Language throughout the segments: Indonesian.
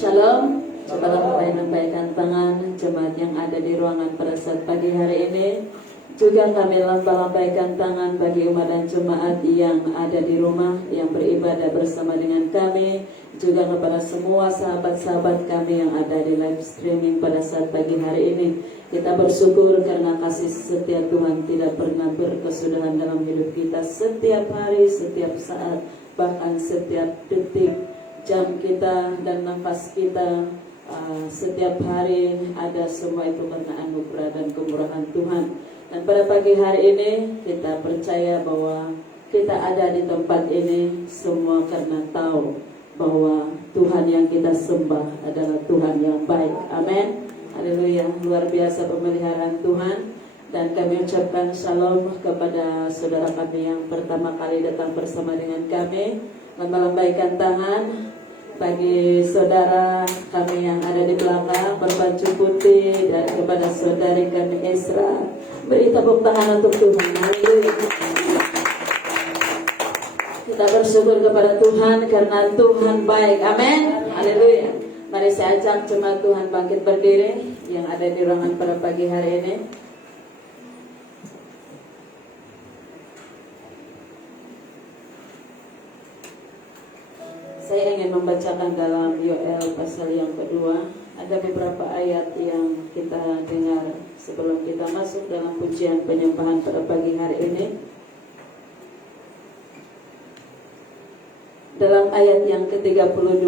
Shalom, cobalah lambaikan tangan jemaat yang ada di ruangan pada saat pagi hari ini. Juga kami lambaikan tangan bagi umat dan jemaat yang ada di rumah, yang beribadah bersama dengan kami. Juga kepada semua sahabat-sahabat kami yang ada di live streaming pada saat pagi hari ini. Kita bersyukur karena kasih setia Tuhan tidak pernah berkesudahan dalam hidup kita. Setiap hari, setiap saat, bahkan setiap detik, jam kita dan nafas kita, setiap hari ada semua itu karena anugerah dan kemurahan Tuhan. Dan pada pagi hari ini kita percaya bahwa kita ada di tempat ini semua karena tahu bahwa Tuhan yang kita sembah adalah Tuhan yang baik. Amin. Haleluya. Luar biasa pemeliharaan Tuhan. Dan kami ucapkan shalom kepada saudara kami yang pertama kali datang bersama dengan kami. Melambaikan tangan bagi saudara kami yang ada di belakang berbaju putih, dan kepada saudari kami Esra, beri tepuk tangan untuk Tuhan. Haleluya. Kita bersyukur kepada Tuhan karena Tuhan baik. Amin. Haleluya. Mari saya ajak jemaat Tuhan bangkit berdiri yang ada di ruangan pada pagi hari ini. Saya ingin membacakan dalam Yoel pasal yang kedua. Ada beberapa ayat yang kita dengar sebelum kita masuk dalam pujian penyembahan pada pagi hari ini. Dalam ayat yang ke-32,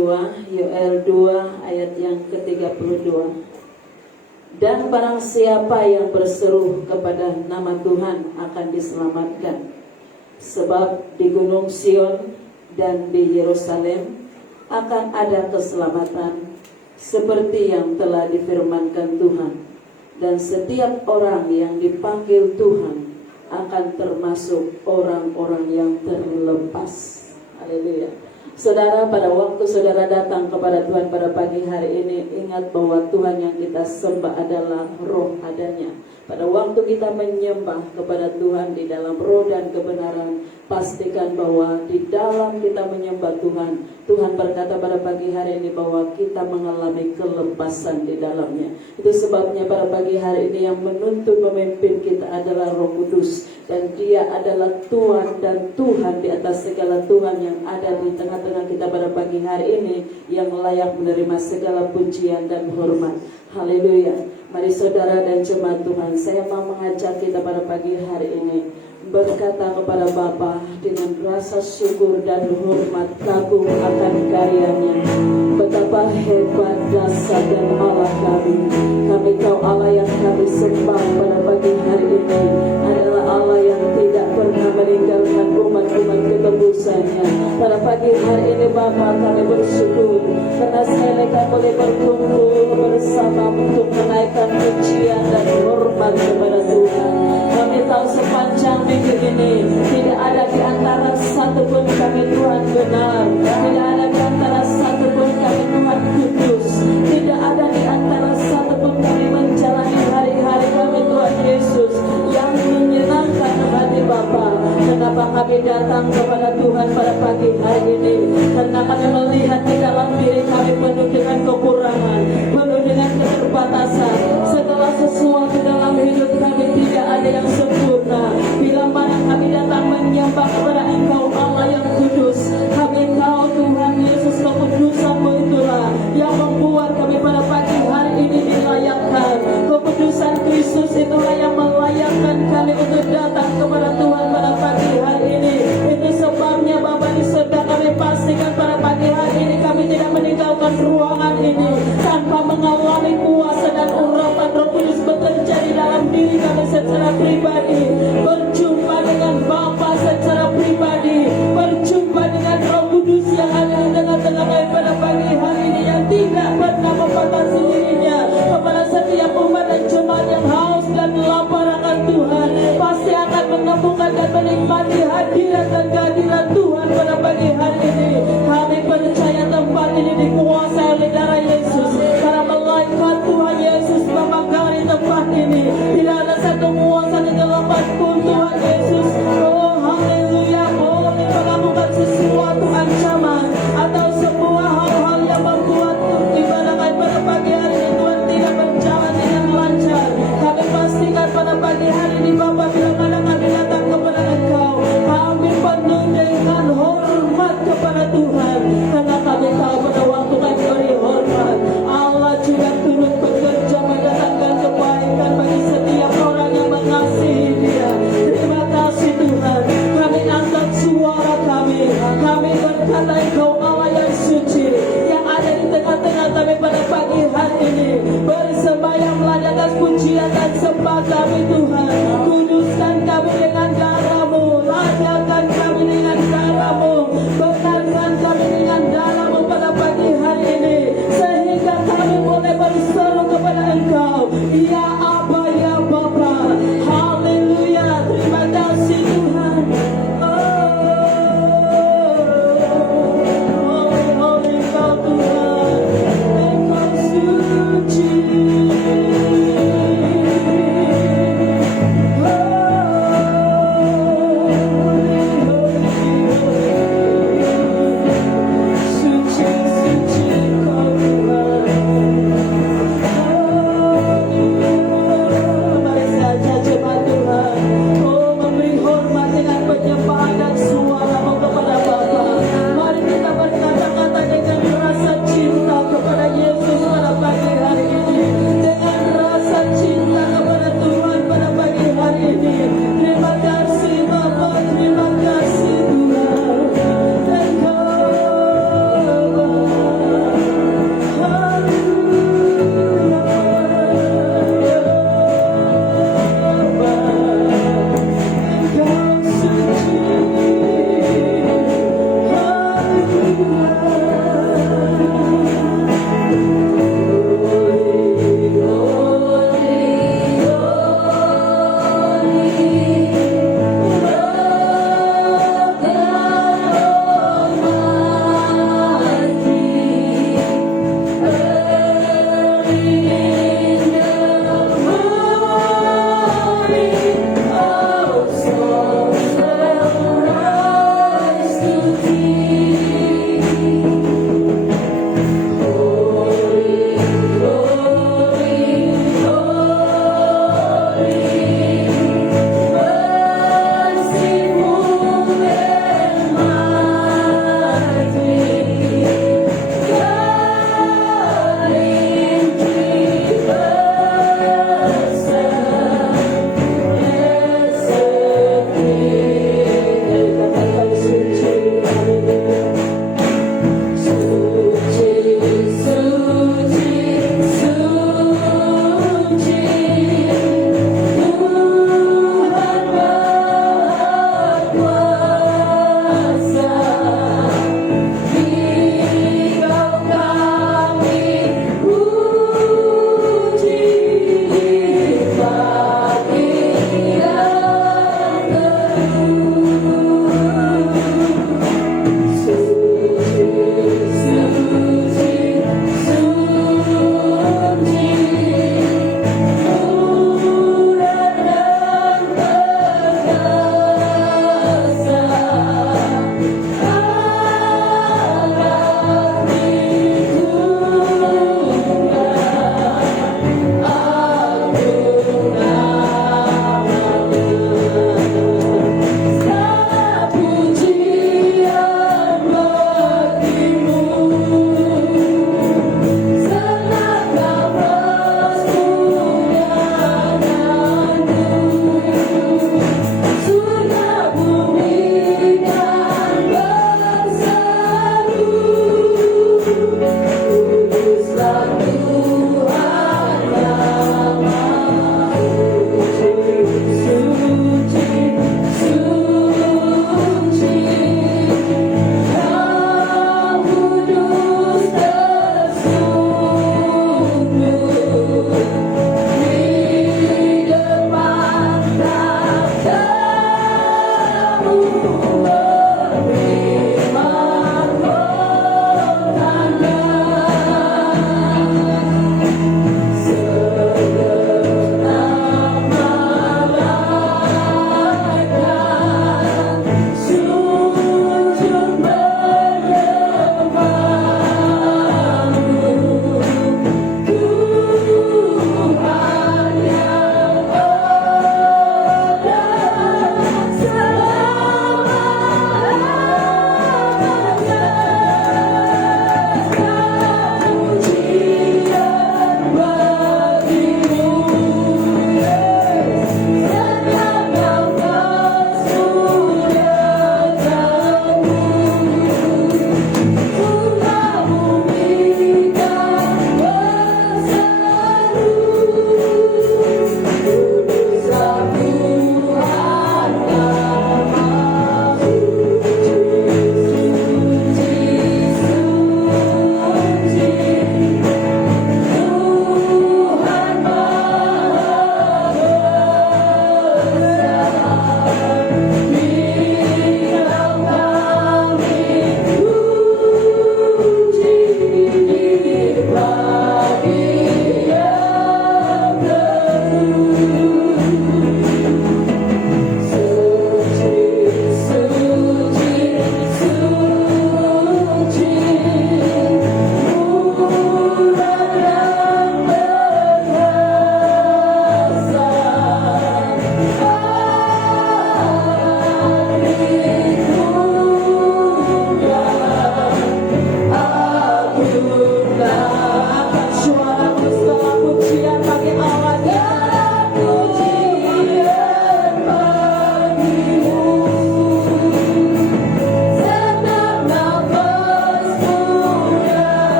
Yoel 2 ayat yang ke-32. Dan barang siapa yang berseru kepada nama Tuhan akan diselamatkan. Sebab di Gunung Sion dan di Yerusalem akan ada keselamatan seperti yang telah difirmankan Tuhan, dan setiap orang yang dipanggil Tuhan akan termasuk orang-orang yang terlepas. Haleluya. Saudara, pada waktu saudara datang kepada Tuhan pada pagi hari ini, ingat bahwa Tuhan yang kita sembah adalah roh adanya. Pada waktu kita menyembah kepada Tuhan di dalam roh dan kebenaran, pastikan bahwa di dalam kita menyembah Tuhan, Tuhan berkata pada pagi hari ini bahwa kita mengalami kelepasan di dalamnya. Itu sebabnya pada pagi hari ini yang menuntun memimpin kita adalah Roh Kudus, dan Dia adalah Tuhan dan Tuhan di atas segala Tuhan yang ada di tengah-tengah kita pada pagi hari ini, yang layak menerima segala pujian dan hormat. Haleluya. Mari saudara dan jemaat Tuhan, saya mau mengajak kita pada pagi hari ini berkata kepada Bapa dengan rasa syukur dan hormat kagum akan karyanya. Betapa hebat, dahsyat dan Allah kami. Kami tahu Allah yang kami sembah pada pagi hari ini adalah Allah yang tidak pernah meninggalkan umat-umat ketebusannya. Pada pagi hari ini Bapa, kami bersyukur karena sekali kami boleh berkumpul bersama untuk menaikkan pujian dan hormat kepada Tuhan. Kami tahu sepanjang minggu ini tidak ada di antara satupun kami Tuhan benar, tidak ada di antara satupun kami Tuhan kudus, tidak ada di antara satupun kami menjalani hari-hari kami Tuhan Yesus yang menyenangkan hati Bapa. Kenapa kami datang kepada Tuhan pada pagi hari ini? Karena kami melihat di dalam diri kami penuh dengan kekurangan, penuh dengan keterbatasan. Segala sesuatu dalam hidup kami tidak ada yang sempurna. Bila mana kami datang menyembah kepada Engkau Allah yang kudus, kami tahu Tuhan Yesus kekudusan-Mu itulah yang membuat kami pada pagi hari ini dilayakkan. Kekudusan Kristus itulah yang melayakkan kami untuk datang kepada Tuhan pada pagi hari ini. Itu sebabnya Bapak di surga, kami pastikan pada pagi hari ini kami tidak meninggalkan ruangan ini tanpa mengalami kuasa dan urapan Roh Kudus bekerja di dalam diri kami secara pribadi, berjumpa dengan Bapa secara pribadi, berjumpa dengan Roh Kudus yang ada di tengah-tengah kami pada pagi hari ini, yang tidak pernah membatasi dirinya kepada setiap umat dan jemaat yang haus dan lapar akan Tuhan, pasti akan menemukan dan menikmati hadirat dan kehadiran Tuhan pada pagi hari ini. Kami percaya tempat ini dikuasai oleh darah Yesus. Para malaikat Tuhan Yesus memagari tempat ini. Tidak ada satu kuasa di dalam pun Tuhan Yesus. Oh haleluya, boleh melakukan sesuatu ancaman atau sebuah hal-hal yang membuat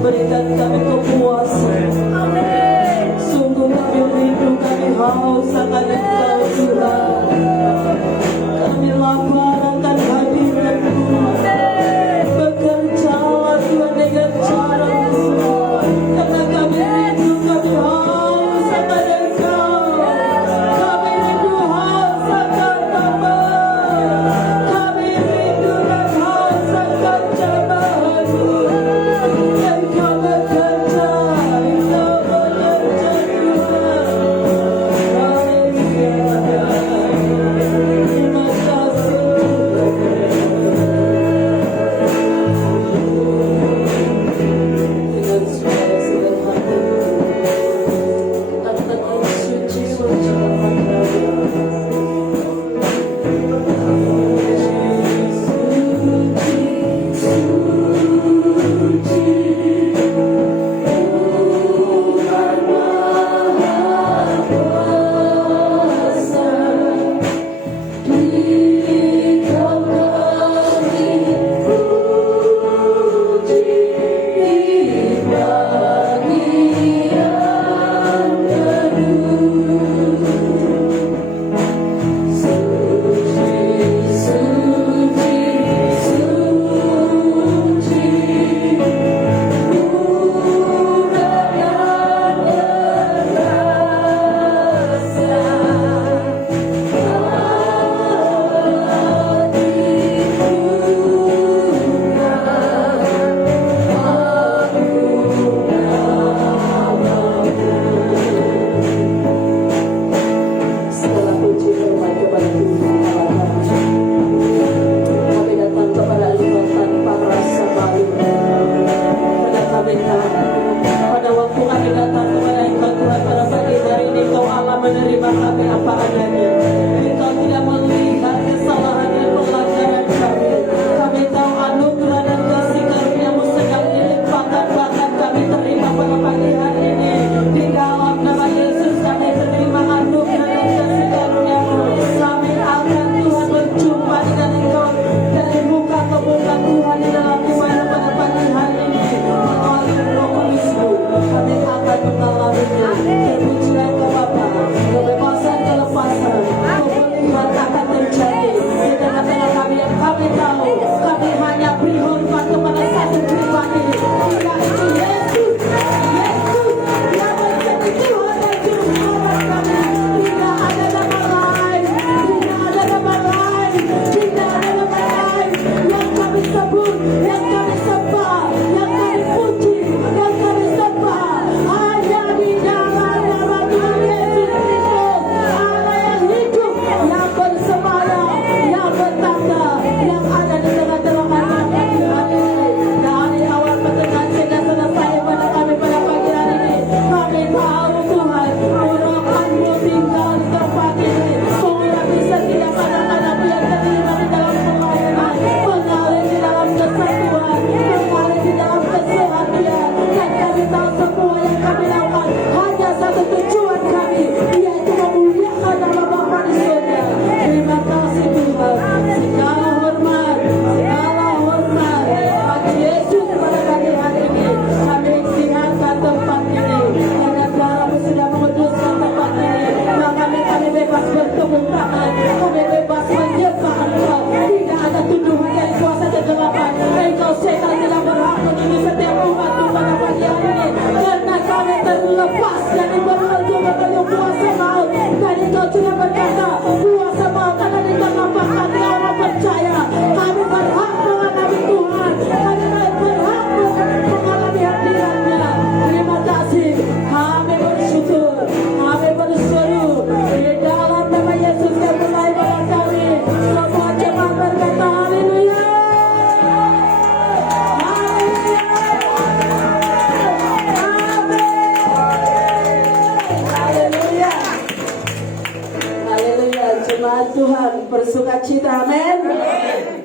Berikan kami kepuasan. Sungguh kami rindu, kami haus akan Engkau Tuhan. Kami lapar akan hadirat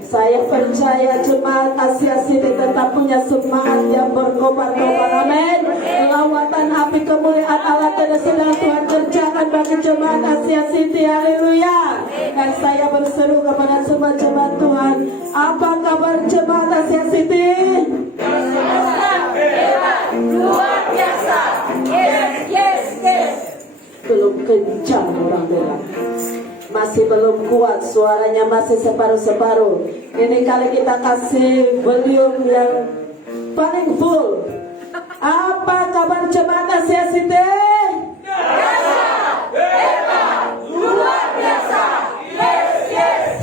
Saya percaya jemaat Asia Sini tetap punya semangat yang berkobar-kobar. Amin. Lawatan api kemuliaan Allah tidak sedang Tuhan kerjakan bagi jemaat Asia City. Haleluya. Dan saya berseru kepada semua jemaat Tuhan. Apa kabar jemaat Asia City? Luar biasa. Yes. Belum kencang orang bilang. Masih belum kuat, suaranya masih separuh-separuh. Ini kali kita kasih volume yang paling full. Apa kabar jemaat Asia City? Biasa, hebat, luar biasa. Yes.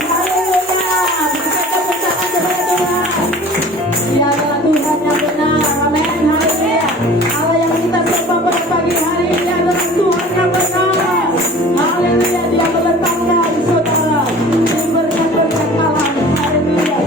Haleluya. Tepuk-tangan kepada Tuhan. Dia adalah Tuhan yang benar. Amin. Haleluya. Allah yang kita sembah pada pagi hari ini adalah Tuhan yang benar. Haleluya. Dia meletakkan saudara di berkat-berkat alam. Haleluya.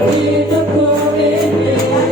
Hidupku ini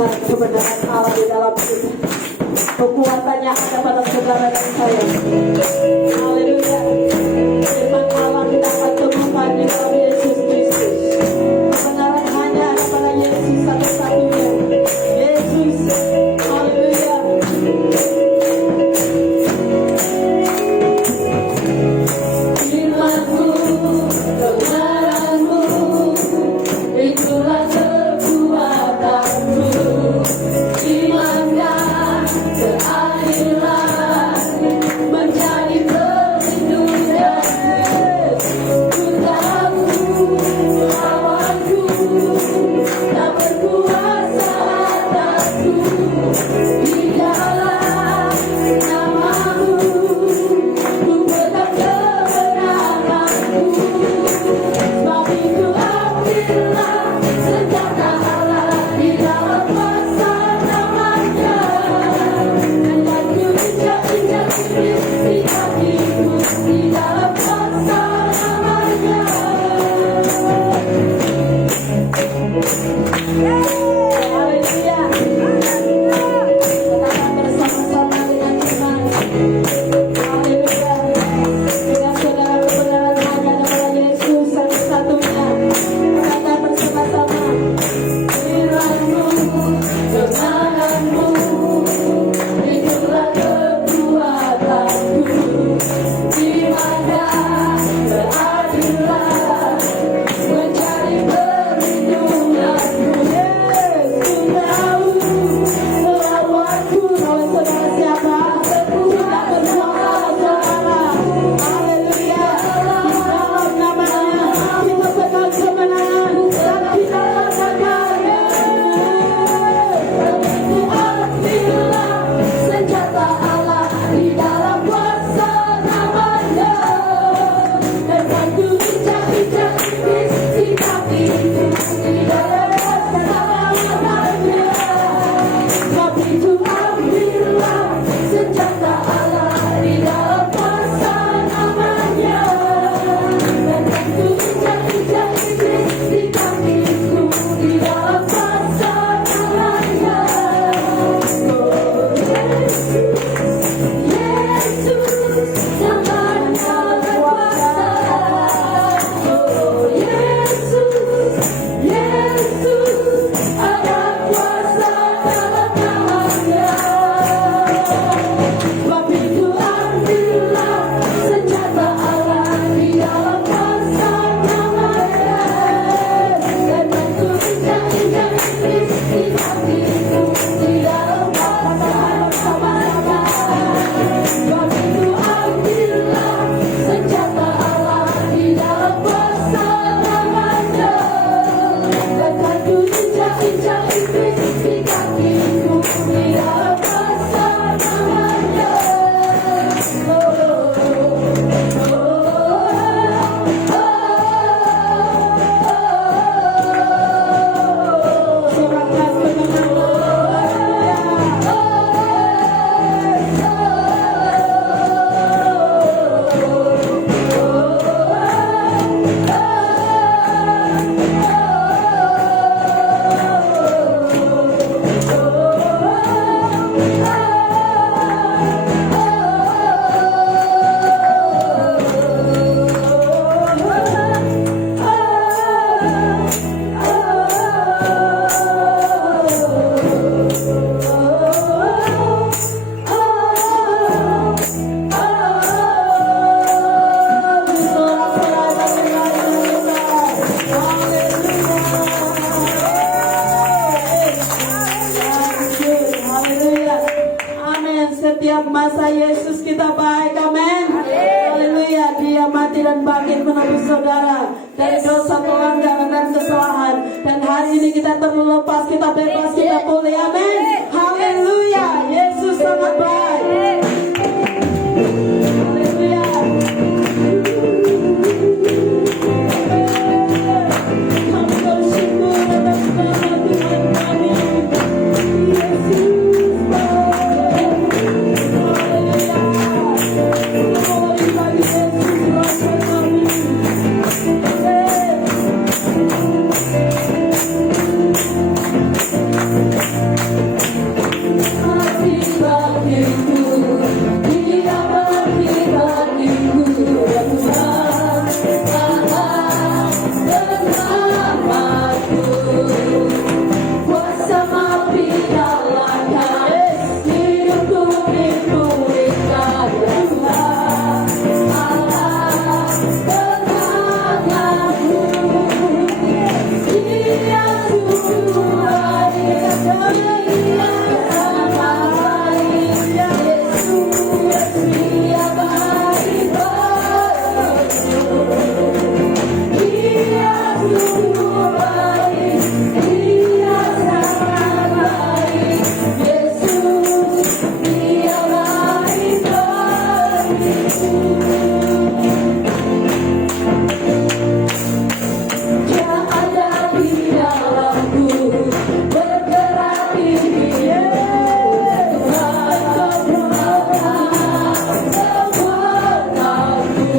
rasakan kebenaran Allah di dalam kita. Kekuatannya ada pada saudara dan saya. Haleluya. Firman Allah kita akan temukan di dalam Yesus Kristus. Kebenaran hanya ada pada Yesus satu-satunya. Yesus. Haleluya. Firman-Mu, kebenaran-Mu, itulah kekuatanku. Imankan keadilan menjadi perlindungan. Ku tahu lawanku tak berkuasa atasku. Di dalam nama-Mu ku pegang kebenaran-Mu. Sebab itu ambillah senjata Allah di dalam kuasa namanya. Dan aku injak-injak iblis di kakiku di dalam kuasa namanya. Haleluya. Katakan bersama-sama dengan iman. Haleluya. Bila saudara kebenaran hanya kepada Yesus satu-satunya. Katakan bersama-sama. Firman-Mu, kebenaran-Mu, itulah kekuatanku. Imankan keadilan menjadi perlindunganku. Ku tahu lawanku. Lawan saudara siapa? Tidak berkuasa Allah. Haleluya. Di dalam namanya kita pegang kemenangan dan kita rasakan. Ambillah senjata Allah di dalam kuasa namanya. Dan aku injak-injak iblis di kakiku di dalam kuasa namanya. Sebab itu ambillah senjata Allah di dalam kuasa namanya. Dan aku injak-injak iblis di kakiku di dalam kuasa namanya. Oh Yesus, namanya berkuasa. Oh Yesus, Yesus, ada kuasa dalam namanya. Sebab itu ambillah senjata Allah di dalam kuasa namanya. Dan aku injak-injak iblis di kakiku di dalam kuasa namanya. Sebab itu ambillah senjata Allah di dalam kuasa namanya. Dan aku injak-injak iblis di kakiku di dalam kuasa namanya. Serahkan Setiap masa Yesus kita baik, amin. Haleluya. Dia mati dan bangkit menebus saudara dari dosa, pelanggaran dan kesalahan. Dan hari ini kita terlepas, kita bebas, kita pulih, amin. Haleluya. Yesus sangat baik. Haleluya. Kami bersyukur atas segala Tuhan kami. Yesus. Hallelujah. Dia sungguh baik, Dia sangat baik. Yesus, Dia baik bagiku. Dia ada di dalamku, bergerak di hidupku. Tuhan kekuatan aku.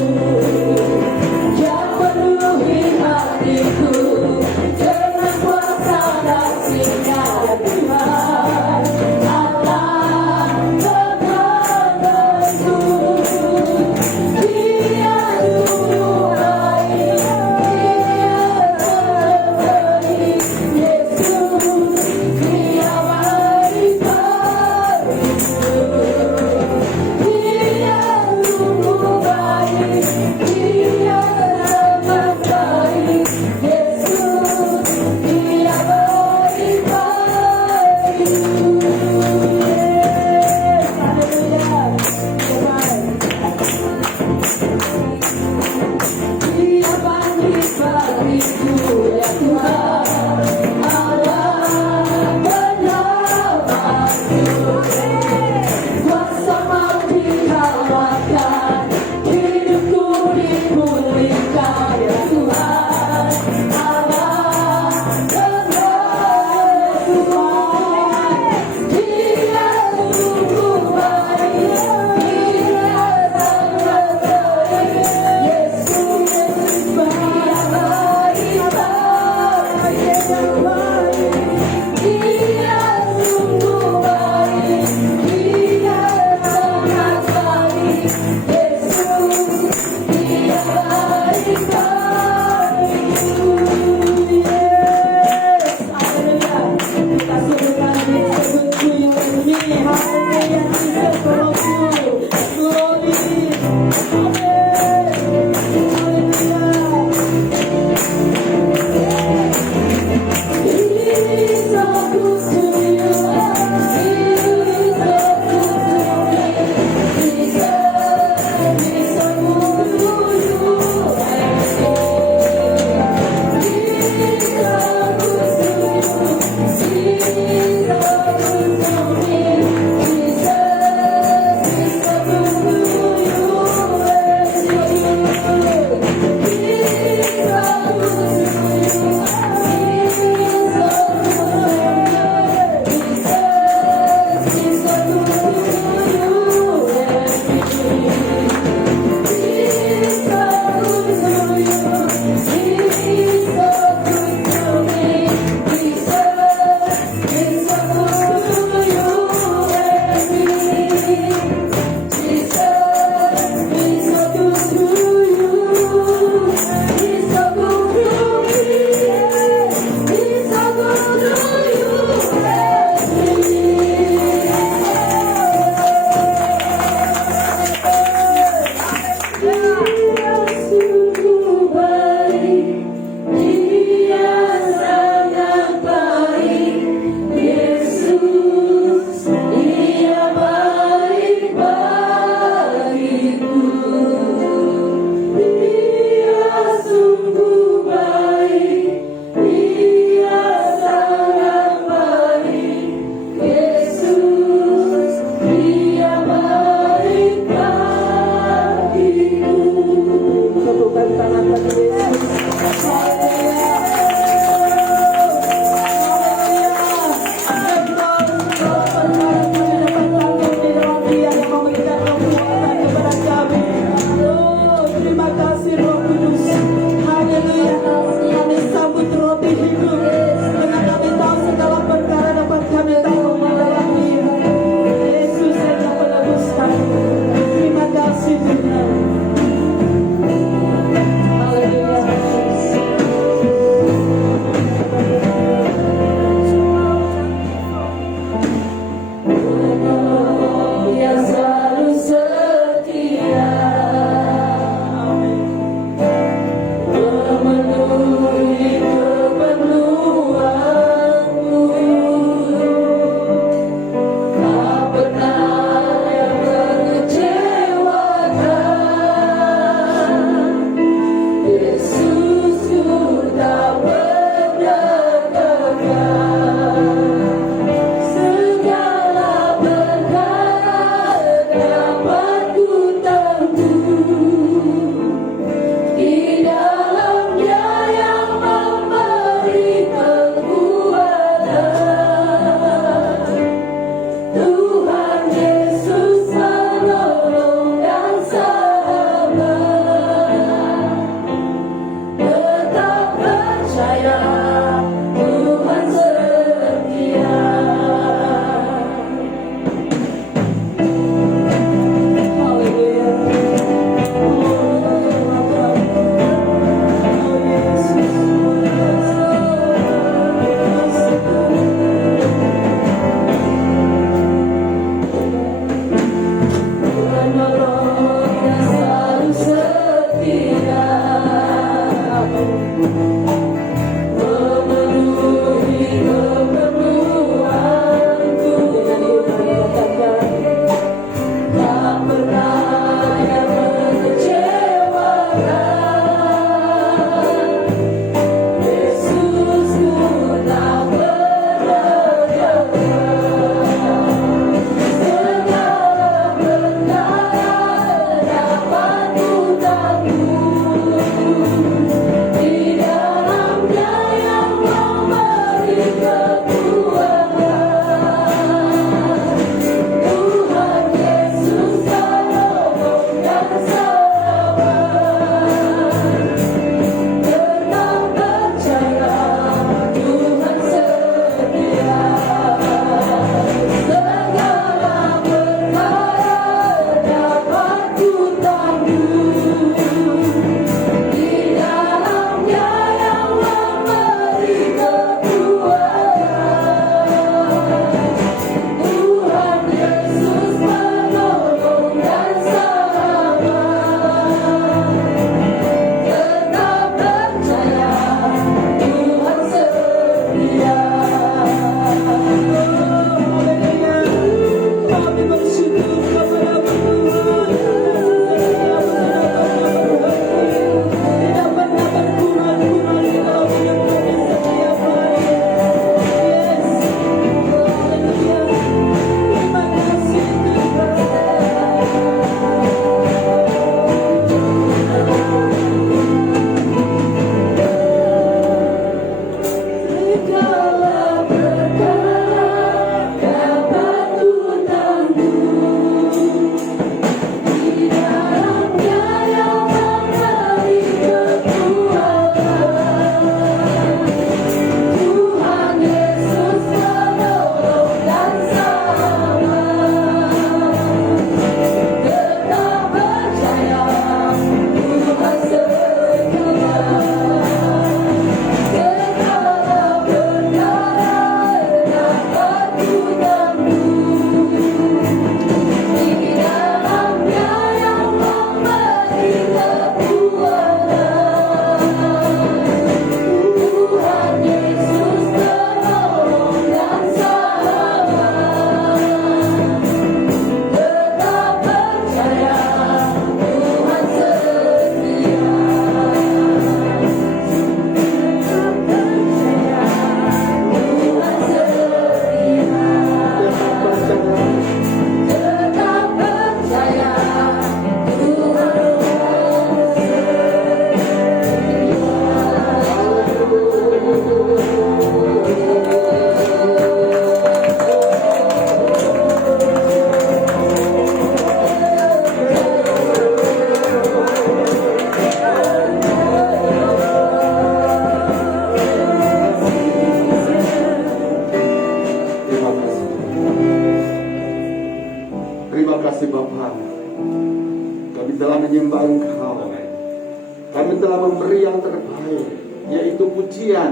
memberi yang terbaik, yaitu pujian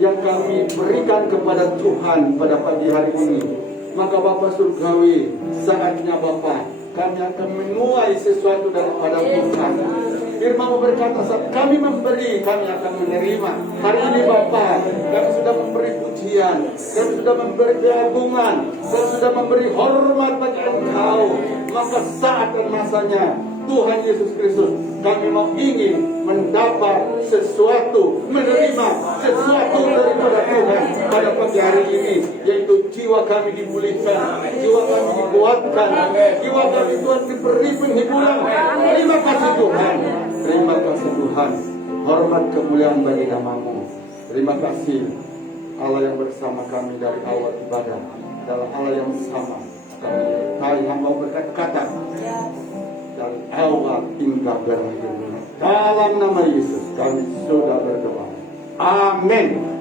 yang kami berikan kepada Tuhan pada pagi hari ini. Maka Bapa Surgawi, saatnya Bapa, kami akan menuai sesuatu daripada Tuhan. Firman-Mu berkata, saat kami memberi, kami akan menerima. Hari ini Bapa, kami sudah memberi pujian, kami sudah memberi keagungan, kami sudah memberi hormat bagi Engkau. Maka saat dan masanya Tuhan Yesus Kristus, kami mau ingin mendapat sesuatu, menerima sesuatu daripada Tuhan pada pagi hari ini, yaitu jiwa kami dipulihkan, jiwa kami dikuatkan, jiwa kami Tuhan diberi penghiburan. Terima kasih Tuhan, terima kasih Tuhan. Hormat kemuliaan bagi nama-Mu. Terima kasih Allah yang bersama kami dari awal ibadah, dalam Allah yang sama kami hamba berkata-kata dari awal hingga berakhir. Dalam nama Yesus kami sudah berdoa. Amin.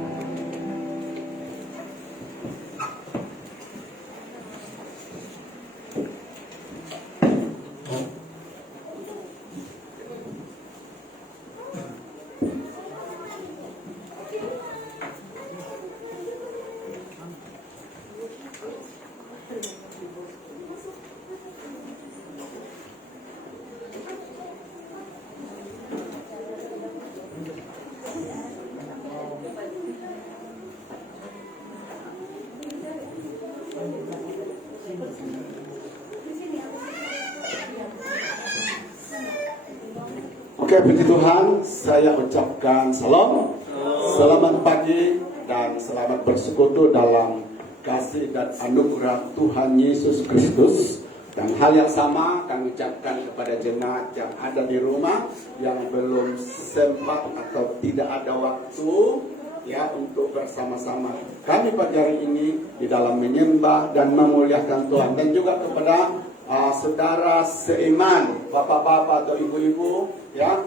Oke, puji Tuhan, saya ucapkan salam, selamat pagi, dan selamat bersekutu dalam kasih dan anugerah Tuhan Yesus Kristus. Dan hal yang sama kami ucapkan kepada jemaat yang ada di rumah, yang belum sempat atau tidak ada waktu ya untuk bersama-sama kami pagi hari ini di dalam menyembah dan memuliakan Tuhan. Dan juga kepada saudara seiman, bapak-bapak atau ibu-ibu, ya,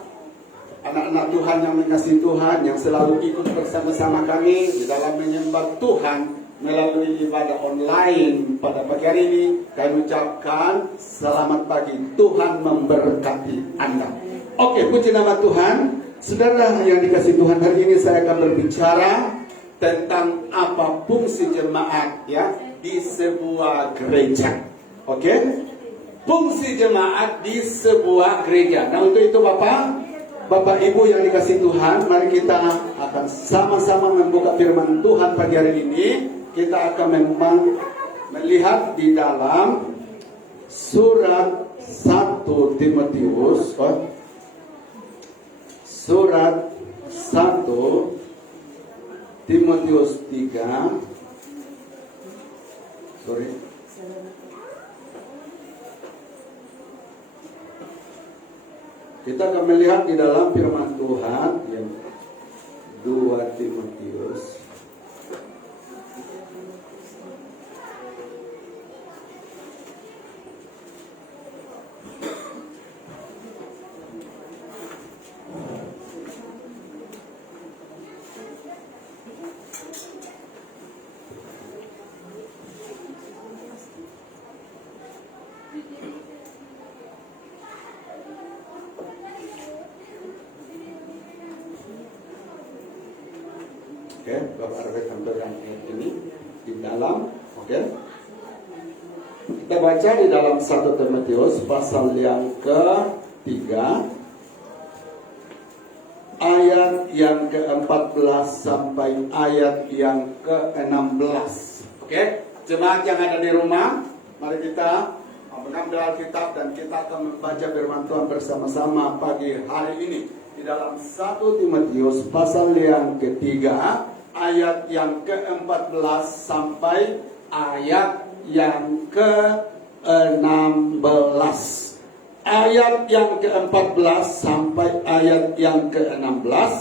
anak-anak Tuhan yang mengasihi Tuhan, yang selalu ikut bersama-sama kami di dalam menyembah Tuhan melalui ibadah online pada pagi hari ini. Kami ucapkan selamat pagi, Tuhan memberkati Anda. Oke, puji nama Tuhan. Saudara yang dikasihi Tuhan, hari ini saya akan berbicara tentang apa fungsi jemaat ya di sebuah gereja. Oke, fungsi jemaat di sebuah gereja. Nah, untuk itu Bapak Ibu yang dikasihi Tuhan, mari kita akan sama-sama membuka firman Tuhan pagi hari ini. Kita akan memang melihat di dalam surat 1 Timotius, surat 1 Timotius 3, kita akan melihat di dalam firman Tuhan yang 2 Timotius. Oke, Bapak rekan tampilkan ini di dalam, oke. Kita baca di dalam 1 Timotius pasal yang ke-3 ayat yang ke-14 sampai ayat yang ke-16. Oke, jemaat yang ada di rumah, mari kita mengambil Alkitab dan kita akan membaca firman Tuhan bersama-sama pagi hari ini di dalam 1 Timotius pasal yang ketiga ayat yang ke-14 sampai ayat yang ke-16. Ayat yang ke-14 sampai ayat yang ke-16.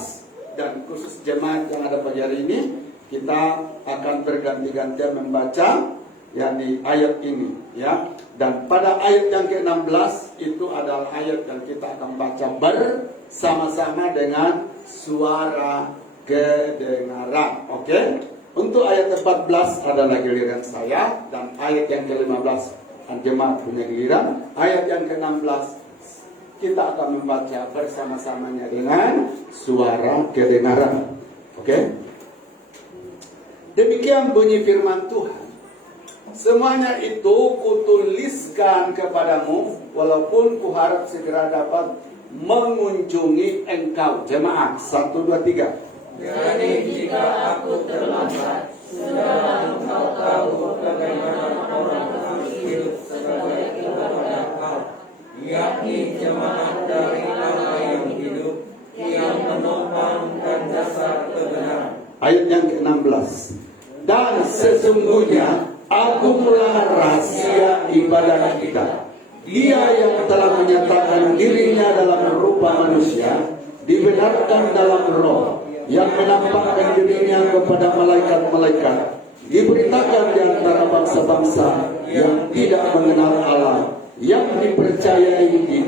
Dan khusus jemaat yang ada pagi hari ini, kita akan berganti-gantian membaca yakni ayat ini ya. Dan pada ayat yang ke-16 itu adalah ayat yang kita akan baca bersama-sama dengan suara kedengaran. Oke. Untuk ayat 14 adalah giliran saya, dan ayat yang ke-15 jemaat punya giliran. Ayat yang ke-16 kita akan membaca bersama-samanya dengan suara kedengaran. Oke? Demikian bunyi firman Tuhan. Semuanya itu kutuliskan kepadamu, walaupun kuharap segera dapat mengunjungi engkau. Jemaat 1, 2, 3. Jadi jika aku terlambat, sudah engkau tahu bagaimana orang harus hidup sebagai keluarga kau, yakni jemaat dari Allah yang hidup, yang menopang dan dasar kebenaran. Ayat yang ke-16. Dan sesungguhnya akulah rahasia ibadah kita. Dia yang telah menyatakan dirinya dalam rupa manusia, dibenarkan dalam roh, yang menampakkan dirinya kepada malaikat-malaikat, diberitakan di antara bangsa-bangsa yang tidak mengenal Allah, yang dipercayai di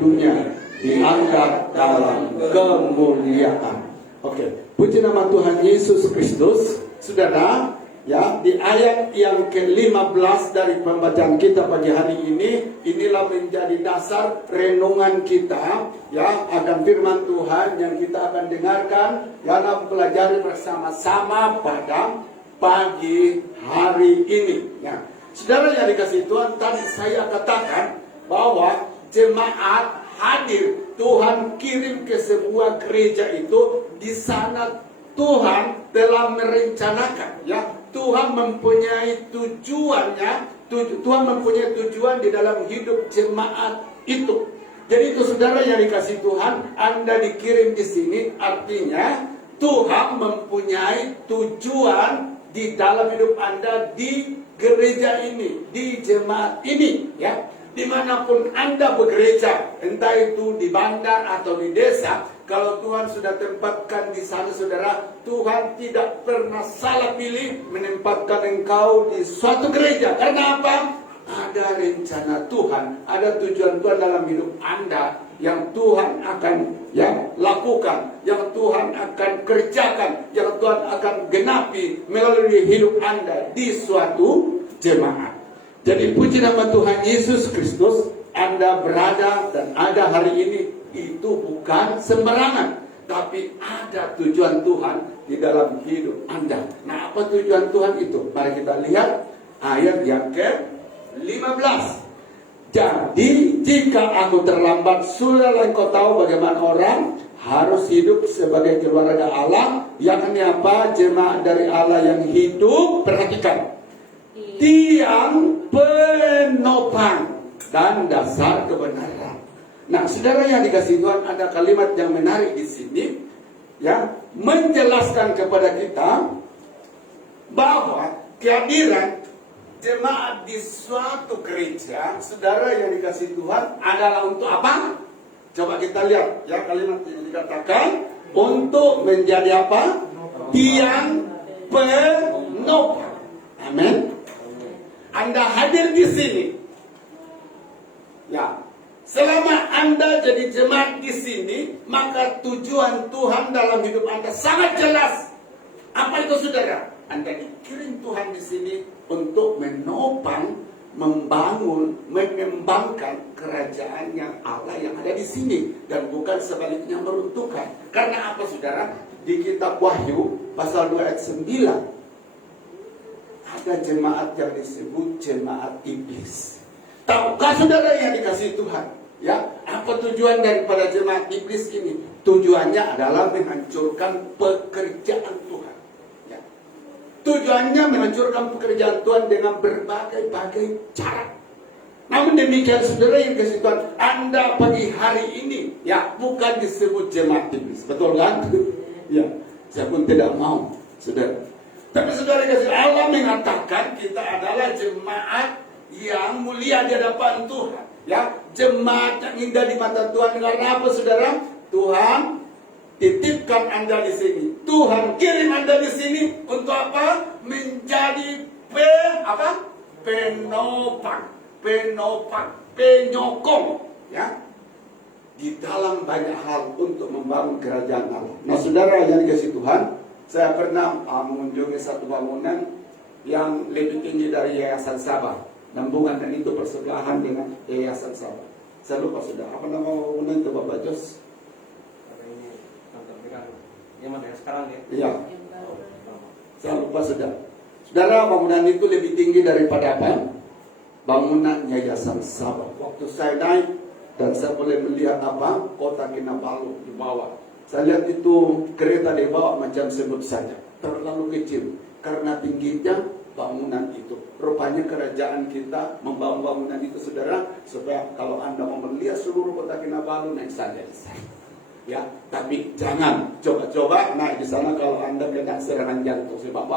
dunia, diangkat dalam kemuliaan. Oke, puji nama Tuhan Yesus Kristus. Saudara, ya, di ayat yang ke-15 dari pembacaan kita pagi hari ini, inilah menjadi dasar renungan kita, ya, akan firman Tuhan yang kita akan dengarkan dalam pelajari bersama-sama pada pagi hari ini. Ya. Saudara yang dikasihi Tuhan, tadi saya katakan bahwa jemaat hadir, Tuhan kirim ke sebuah gereja itu. Di sana Tuhan telah merencanakan, ya, Tuhan mempunyai tujuannya, Tuhan mempunyai tujuan di dalam hidup jemaat itu. Jadi itu saudara yang dikasih Tuhan, Anda dikirim di sini, artinya Tuhan mempunyai tujuan di dalam hidup Anda di gereja ini, di jemaat ini, ya. Dimanapun Anda begereja, entah itu di bandar atau di desa, kalau Tuhan sudah tempatkan di sana, saudara, Tuhan tidak pernah salah pilih menempatkan engkau di suatu gereja. Karena apa? Ada rencana Tuhan, ada tujuan Tuhan dalam hidup Anda yang Tuhan akan lakukan, yang Tuhan akan kerjakan, yang Tuhan akan genapi melalui hidup Anda di suatu jemaat. Jadi puji nama Tuhan Yesus Kristus, Anda berada dan ada hari ini itu bukan sembarangan, tapi ada tujuan Tuhan di dalam hidup Anda. Nah, apa tujuan Tuhan itu? Mari kita lihat ayat yang ke-15. Jadi jika aku terlambat, sudahlah engkau tahu bagaimana orang harus hidup sebagai keluarga Allah, yakni apa? Jemaat dari Allah yang hidup. Perhatikan, tiang penopang dan dasar kebenaran. Nah, saudara yang dikasihi Tuhan, ada kalimat yang menarik di sini, ya, menjelaskan kepada kita bahwa kehadiran jemaat di suatu gereja, saudara yang dikasihi Tuhan, adalah untuk apa? Coba kita lihat, ya, kalimat yang dikatakan untuk menjadi apa? Tiang penopang. Amin. Anda hadir di sini, ya. Selama Anda jadi jemaat di sini, maka tujuan Tuhan dalam hidup Anda sangat jelas. Apa itu, saudara? Anda dikirim Tuhan di sini untuk menopang, membangun, mengembangkan kerajaan yang Allah yang ada di sini, dan bukan sebaliknya meruntuhkan. Karena apa, saudara? Di kitab Wahyu pasal 2 ayat 9. Ada jemaat yang disebut jemaat iblis. Tahukah saudara yang dikasihi Tuhan, ya, apa tujuan daripada jemaat iblis ini? Tujuannya adalah menghancurkan pekerjaan Tuhan, ya. Tujuannya menghancurkan pekerjaan Tuhan dengan berbagai-bagai cara. Namun demikian, saudara yang dikasihi Tuhan, Anda pagi hari ini, ya, bukan disebut jemaat iblis. Betul kan? Ya, saya pun tidak mau, saudara. Tapi saudara kasih, Allah mengatakan kita adalah jemaat yang mulia di hadapan Tuhan, ya, jemaat yang indah di mata Tuhan. Karena apa, saudara? Tuhan titipkan Anda di sini. Tuhan kirim Anda di sini untuk apa? Menjadi penopang, penyokong, ya, di dalam banyak hal untuk membangun kerajaan Allah. Nah, saudara yang dikasihi Tuhan, saya pernah mengunjungi satu bangunan yang lebih tinggi dari Yayasan Sabah, dan bangunan itu bersebelahan dengan Yayasan Sabah. Saya lupa sudah. Apa nama bangunan itu Bapak Jos? Ini nonton pegang. Yang mana yang sekarang ya? Iya. Saya lupa sudah. Saudara, bangunan itu lebih tinggi daripada apa? Bangunan Yayasan Sabah. Waktu saya naik dan saya boleh melihat apa? Kota Kinabalu di bawah. Saya lihat itu kereta di bawah macam sebut saja. Terlalu kecil karena tingginya bangunan itu. Rupanya kerajaan kita membangun bangunan itu, saudara, supaya kalau Anda mau melihat seluruh kota Kinabalu, naik saja di sana. Ya, tapi jangan coba-coba naik di sana kalau Anda kena serangan jantung sebab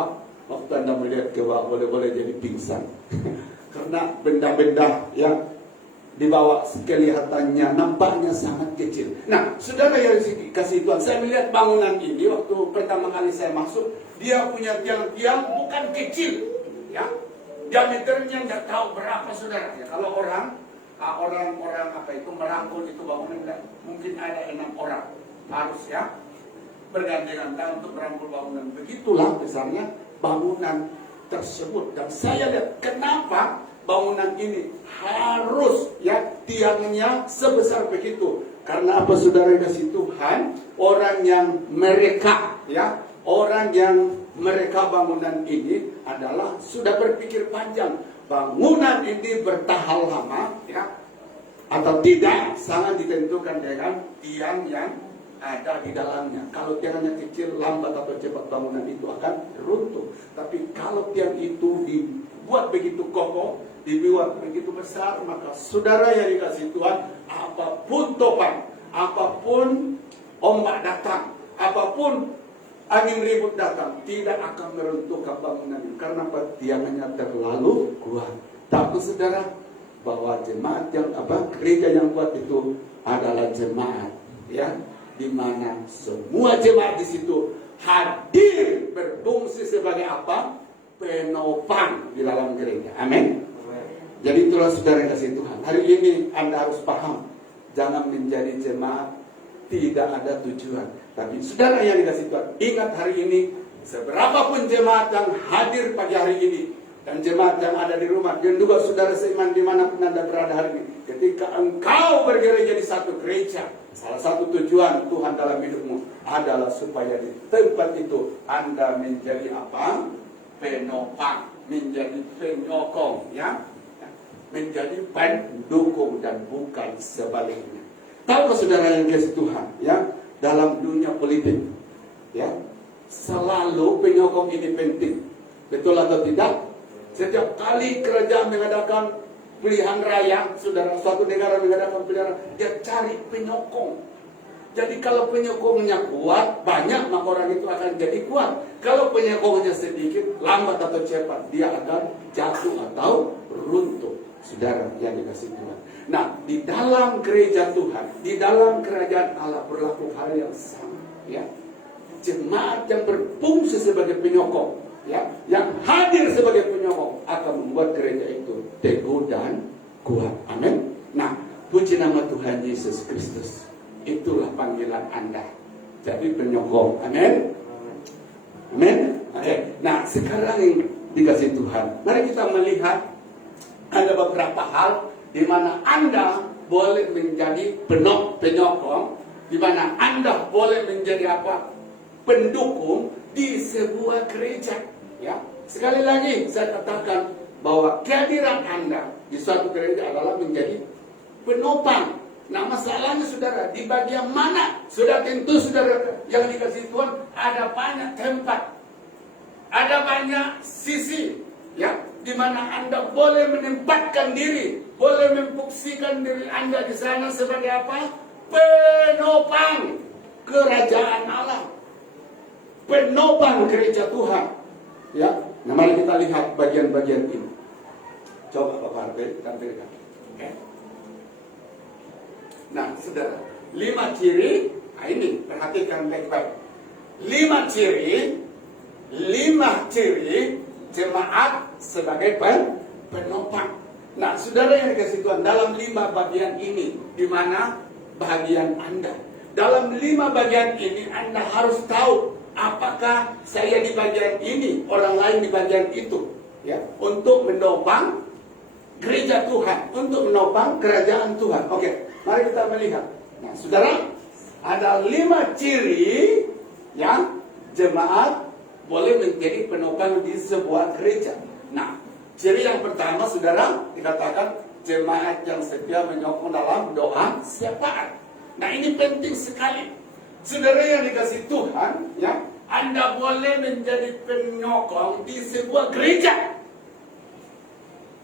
waktu Anda melihat ke bawah boleh-boleh jadi pingsan. Karena benda-benda yang di bawah kelihatannya nampaknya sangat kecil. Nah, saudara yang dikasih Tuhan, saya melihat bangunan ini waktu pertama kali saya masuk, dia punya tiang-tiang bukan kecil, ya. Diameternya nggak tahu berapa, saudara. Ya, kalau orang apa itu merangkul itu bangunan, mungkin ada 6 orang harus ya bergandengan tangan untuk merangkul bangunan. Begitulah misalnya bangunan tersebut. Dan saya lihat kenapa bangunan ini harus ya tiangnya sebesar begitu. Karena apa, saudara kasih Tuhan? Orang yang mereka bangunan ini adalah sudah berpikir panjang. Bangunan ini bertahan lama ya atau tidak sangat ditentukan dengan tiang yang ada di dalamnya. Kalau tiangnya kecil, lambat atau cepat bangunan itu akan runtuh. Tapi kalau tiang itu dibuat begitu kokoh, dibuat begitu besar, maka saudara yang dikasih Tuhan, apapun topan, apapun ombak datang, apapun angin ribut datang, tidak akan meruntuhkan bangunan itu. Karena tiangnya terlalu kuat. Tapi saudara, bahwa jemaat yang gereja yang kuat itu adalah jemaat ya, di mana semua jemaat di situ hadir berfungsi sebagai apa? Penopang di dalam gereja. Amin. Jadi itulah saudara yang kasih Tuhan. Hari ini Anda harus paham, jangan menjadi jemaat tidak ada tujuan. Tapi saudara yang dikasih Tuhan, ingat hari ini, seberapapun jemaat yang hadir pagi hari ini, dan jemaat yang ada di rumah, dan juga saudara seiman dimanapun Anda berada hari ini, ketika engkau bergereja di satu gereja, salah satu tujuan Tuhan dalam hidupmu adalah supaya di tempat itu Anda menjadi apa? Penopang, menjadi penyokong, ya, menjadi pendukung dan bukan sebaliknya. Tahu saudara yang kasih Tuhan, ya, dalam dunia politik, ya, selalu penyokong ini penting. Betul atau tidak? Setiap kali kerajaan mengadakan pilihan raya, saudara, suatu negara mengadakan pilihan raya, dia cari penyokong. Jadi kalau penyokongnya kuat, banyak, maka orang itu akan jadi kuat. Kalau penyokongnya sedikit, lambat atau cepat, dia akan jatuh atau runtuh. Saudara yang dikasih Tuhan. Nah, di dalam gereja Tuhan, di dalam kerajaan Allah berlaku hal yang sama. Ya, jemaat yang berfungsi sebagai penyokong, ya, yang hadir sebagai penyokong akan membuat gereja itu teguh dan kuat. Amin. Nah, puji nama Tuhan Yesus Kristus. Itulah panggilan Anda. Jadi penyokong. Amin. Amin. Oke. Nah, sekarang yang dikasih Tuhan, mari kita melihat ada beberapa hal di mana Anda boleh menjadi penyokong, di mana Anda boleh menjadi apa? Pendukung di sebuah gereja. Ya, sekali lagi saya katakan bahwa kehadiran Anda di suatu gereja adalah menjadi penopang. Nah, masalahnya saudara, di bagian mana? Sudah tentu saudara yang dikasih Tuhan ada banyak tempat, ada banyak sisi, ya, di mana Anda boleh menempatkan diri, boleh memfungsikan diri Anda di sana sebagai apa? Penopang kerajaan Allah, penopang gereja Tuhan. Ya, nah mari kita lihat bagian-bagian ini. Coba Bapak Harvey tampilkan. Oke. Nah, saudara, 5 ciri. Nah, ini perhatikan baik-baik. 5 ciri jemaat sebagai penopang. Nah, saudara yang dikasih Tuhan, dalam 5 bagian ini, di mana bagian Anda? Dalam 5 bagian ini, Anda harus tahu apakah saya di bagian ini, orang lain di bagian itu, ya, untuk menopang gereja Tuhan, untuk menopang kerajaan Tuhan. Oke, mari kita melihat. Nah, saudara, ada 5 ciri yang jemaat boleh menjadi penopang di sebuah gereja. Nah, ciri yang pertama, saudara, dikatakan jemaat yang setia menyokong dalam doa syafaat. Nah, ini penting sekali. Saudara yang dikasih Tuhan, ya, Anda boleh menjadi penyokong di sebuah gereja.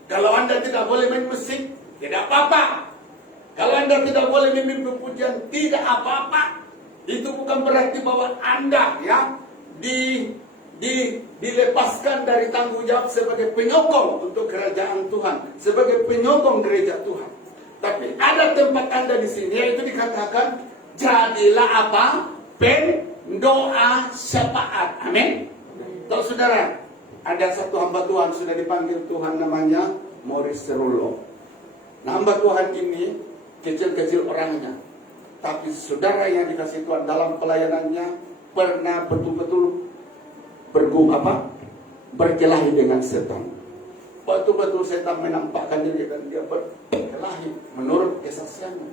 Kalau Anda tidak boleh main musik, tidak apa-apa. Kalau Anda tidak boleh memimpin pujian, tidak apa-apa. Itu bukan berarti bahwa Anda, ya, dilepaskan dari tanggung jawab sebagai penyokong untuk kerajaan Tuhan, sebagai penyokong gereja Tuhan. Tapi ada tempat Anda di sini, yaitu dikatakan jadilah apa? Pendoa syafaat. Amin. Kalau saudara, ada satu hamba Tuhan sudah dipanggil Tuhan, namanya Morris Cerullo. Nah, hamba Tuhan ini kecil-kecil orangnya, tapi saudara yang dikasih Tuhan dalam pelayanannya pernah betul-betul berkelahi dengan setan. Betul-betul setan menampakkan diri dan dia berkelahi menurut kesaksiannya.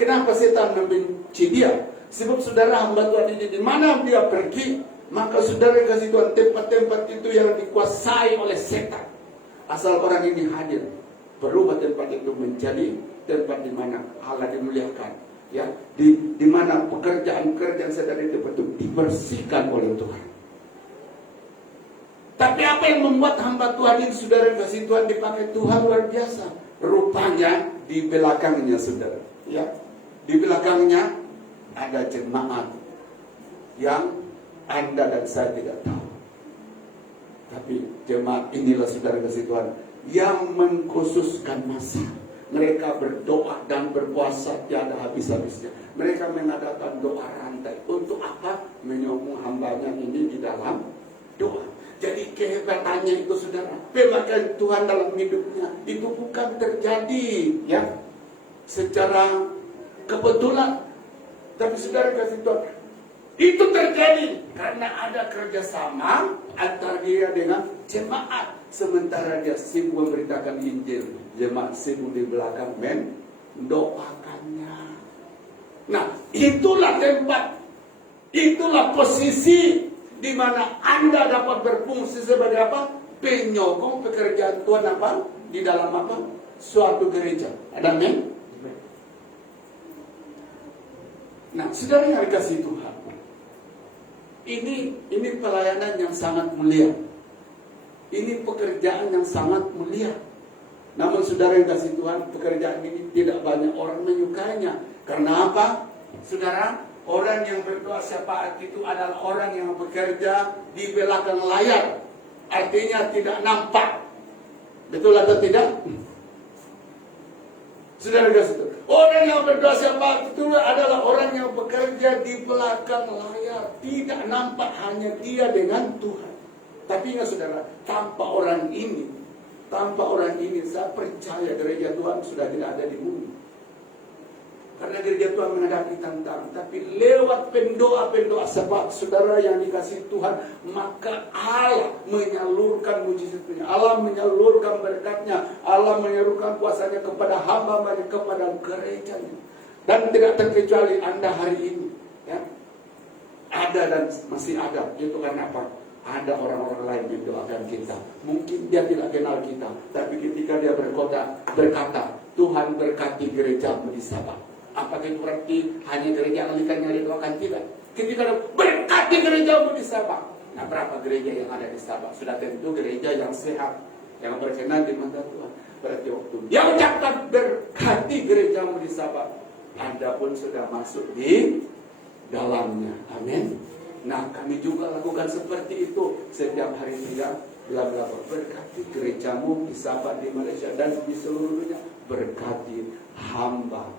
Kenapa setan membenci dia? Sebab saudara, hamba Tuhan ini di mana dia pergi, maka saudara kasih Tuhan tempat-tempat itu yang dikuasai oleh setan. Asal orang ini hadir, berubah tempat itu menjadi tempat di mana Allah dimuliakan, ya, di mana pekerjaan-pekerjaan saudara itu betul dibersihkan oleh Tuhan. Tapi apa yang membuat hamba Tuhan ini, saudara kasih Tuhan, dipakai Tuhan luar biasa? Rupanya di belakangnya, saudara, ya, di belakangnya ada jemaat yang Anda dan saya tidak tahu. Tapi jemaat inilah, saudara kasih Tuhan, yang mengkhususkan masa. Mereka berdoa dan berpuasa tiada habis-habisnya. Mereka mengadakan doa rantai. Untuk apa? Menyokong hambanya ini di dalam doa. Jadi kehebatannya itu, saudara, pemakaian Tuhan dalam hidupnya itu bukan terjadi, ya, secara kebetulan. Tapi saudara kasih Tuhan, itu terjadi karena ada kerjasama antara dia dengan jemaat. Sementara dia sibuk memberitakan Injil, jemaat sibuk di belakang mendoakannya. Nah, itulah tempat, itulah posisi di mana Anda dapat berfungsi sebagai apa? Penyokong pekerjaan Tuhan apa? Di dalam apa? Suatu gereja. Ada amin? Nah, saudara yang dikasih Tuhan, ini pelayanan yang sangat mulia. Ini pekerjaan yang sangat mulia. Namun saudara yang kasih Tuhan, pekerjaan ini tidak banyak orang menyukainya. Karena apa? Saudara, orang yang berdoa syafaat itu adalah orang yang bekerja di belakang layar. Artinya tidak nampak. Betul atau tidak? Saudara kasih Tuhan, orang yang berdoa syafaat itu adalah orang yang bekerja di belakang layar. Tidak nampak, hanya dia dengan Tuhan. Tapi ingat saudara, tanpa orang ini, saya percaya gereja Tuhan sudah tidak ada di bumi. Karena gereja Tuhan menghadapi tantangan. Tapi lewat pendoa-pendoa syafaat saudara yang dikasih Tuhan, maka Allah menyalurkan mujizatnya, Allah menyalurkan berkatnya, Allah menyalurkan kuasanya kepada hamba-hambanya, kepada gerejanya. Dan tidak terkecuali Anda hari ini, ya, ada dan masih ada. Itu karena apa? Ada orang-orang lain yang mendoakan kita. Mungkin dia tidak kenal kita, tapi ketika dia berkata, Tuhan berkati gerejamu di Sabah. Apakah itu berarti hanya gereja Anglikan yang didoakan? Tidak. Ketika dia berkati gerejamu di Sabah. Nah, berapa gereja yang ada di Sabah? Sudah tentu gereja yang sehat, yang berkenan di mata Tuhan. Berarti waktu dia ucapkan berkati gerejamu di Sabah, Anda pun sudah masuk di dalamnya. Amin. Nah, kami juga lakukan seperti itu setiap hari tidak bila berkati gerejamu di Sabah, di Malaysia dan di seluruh dunia. Berkati hamba.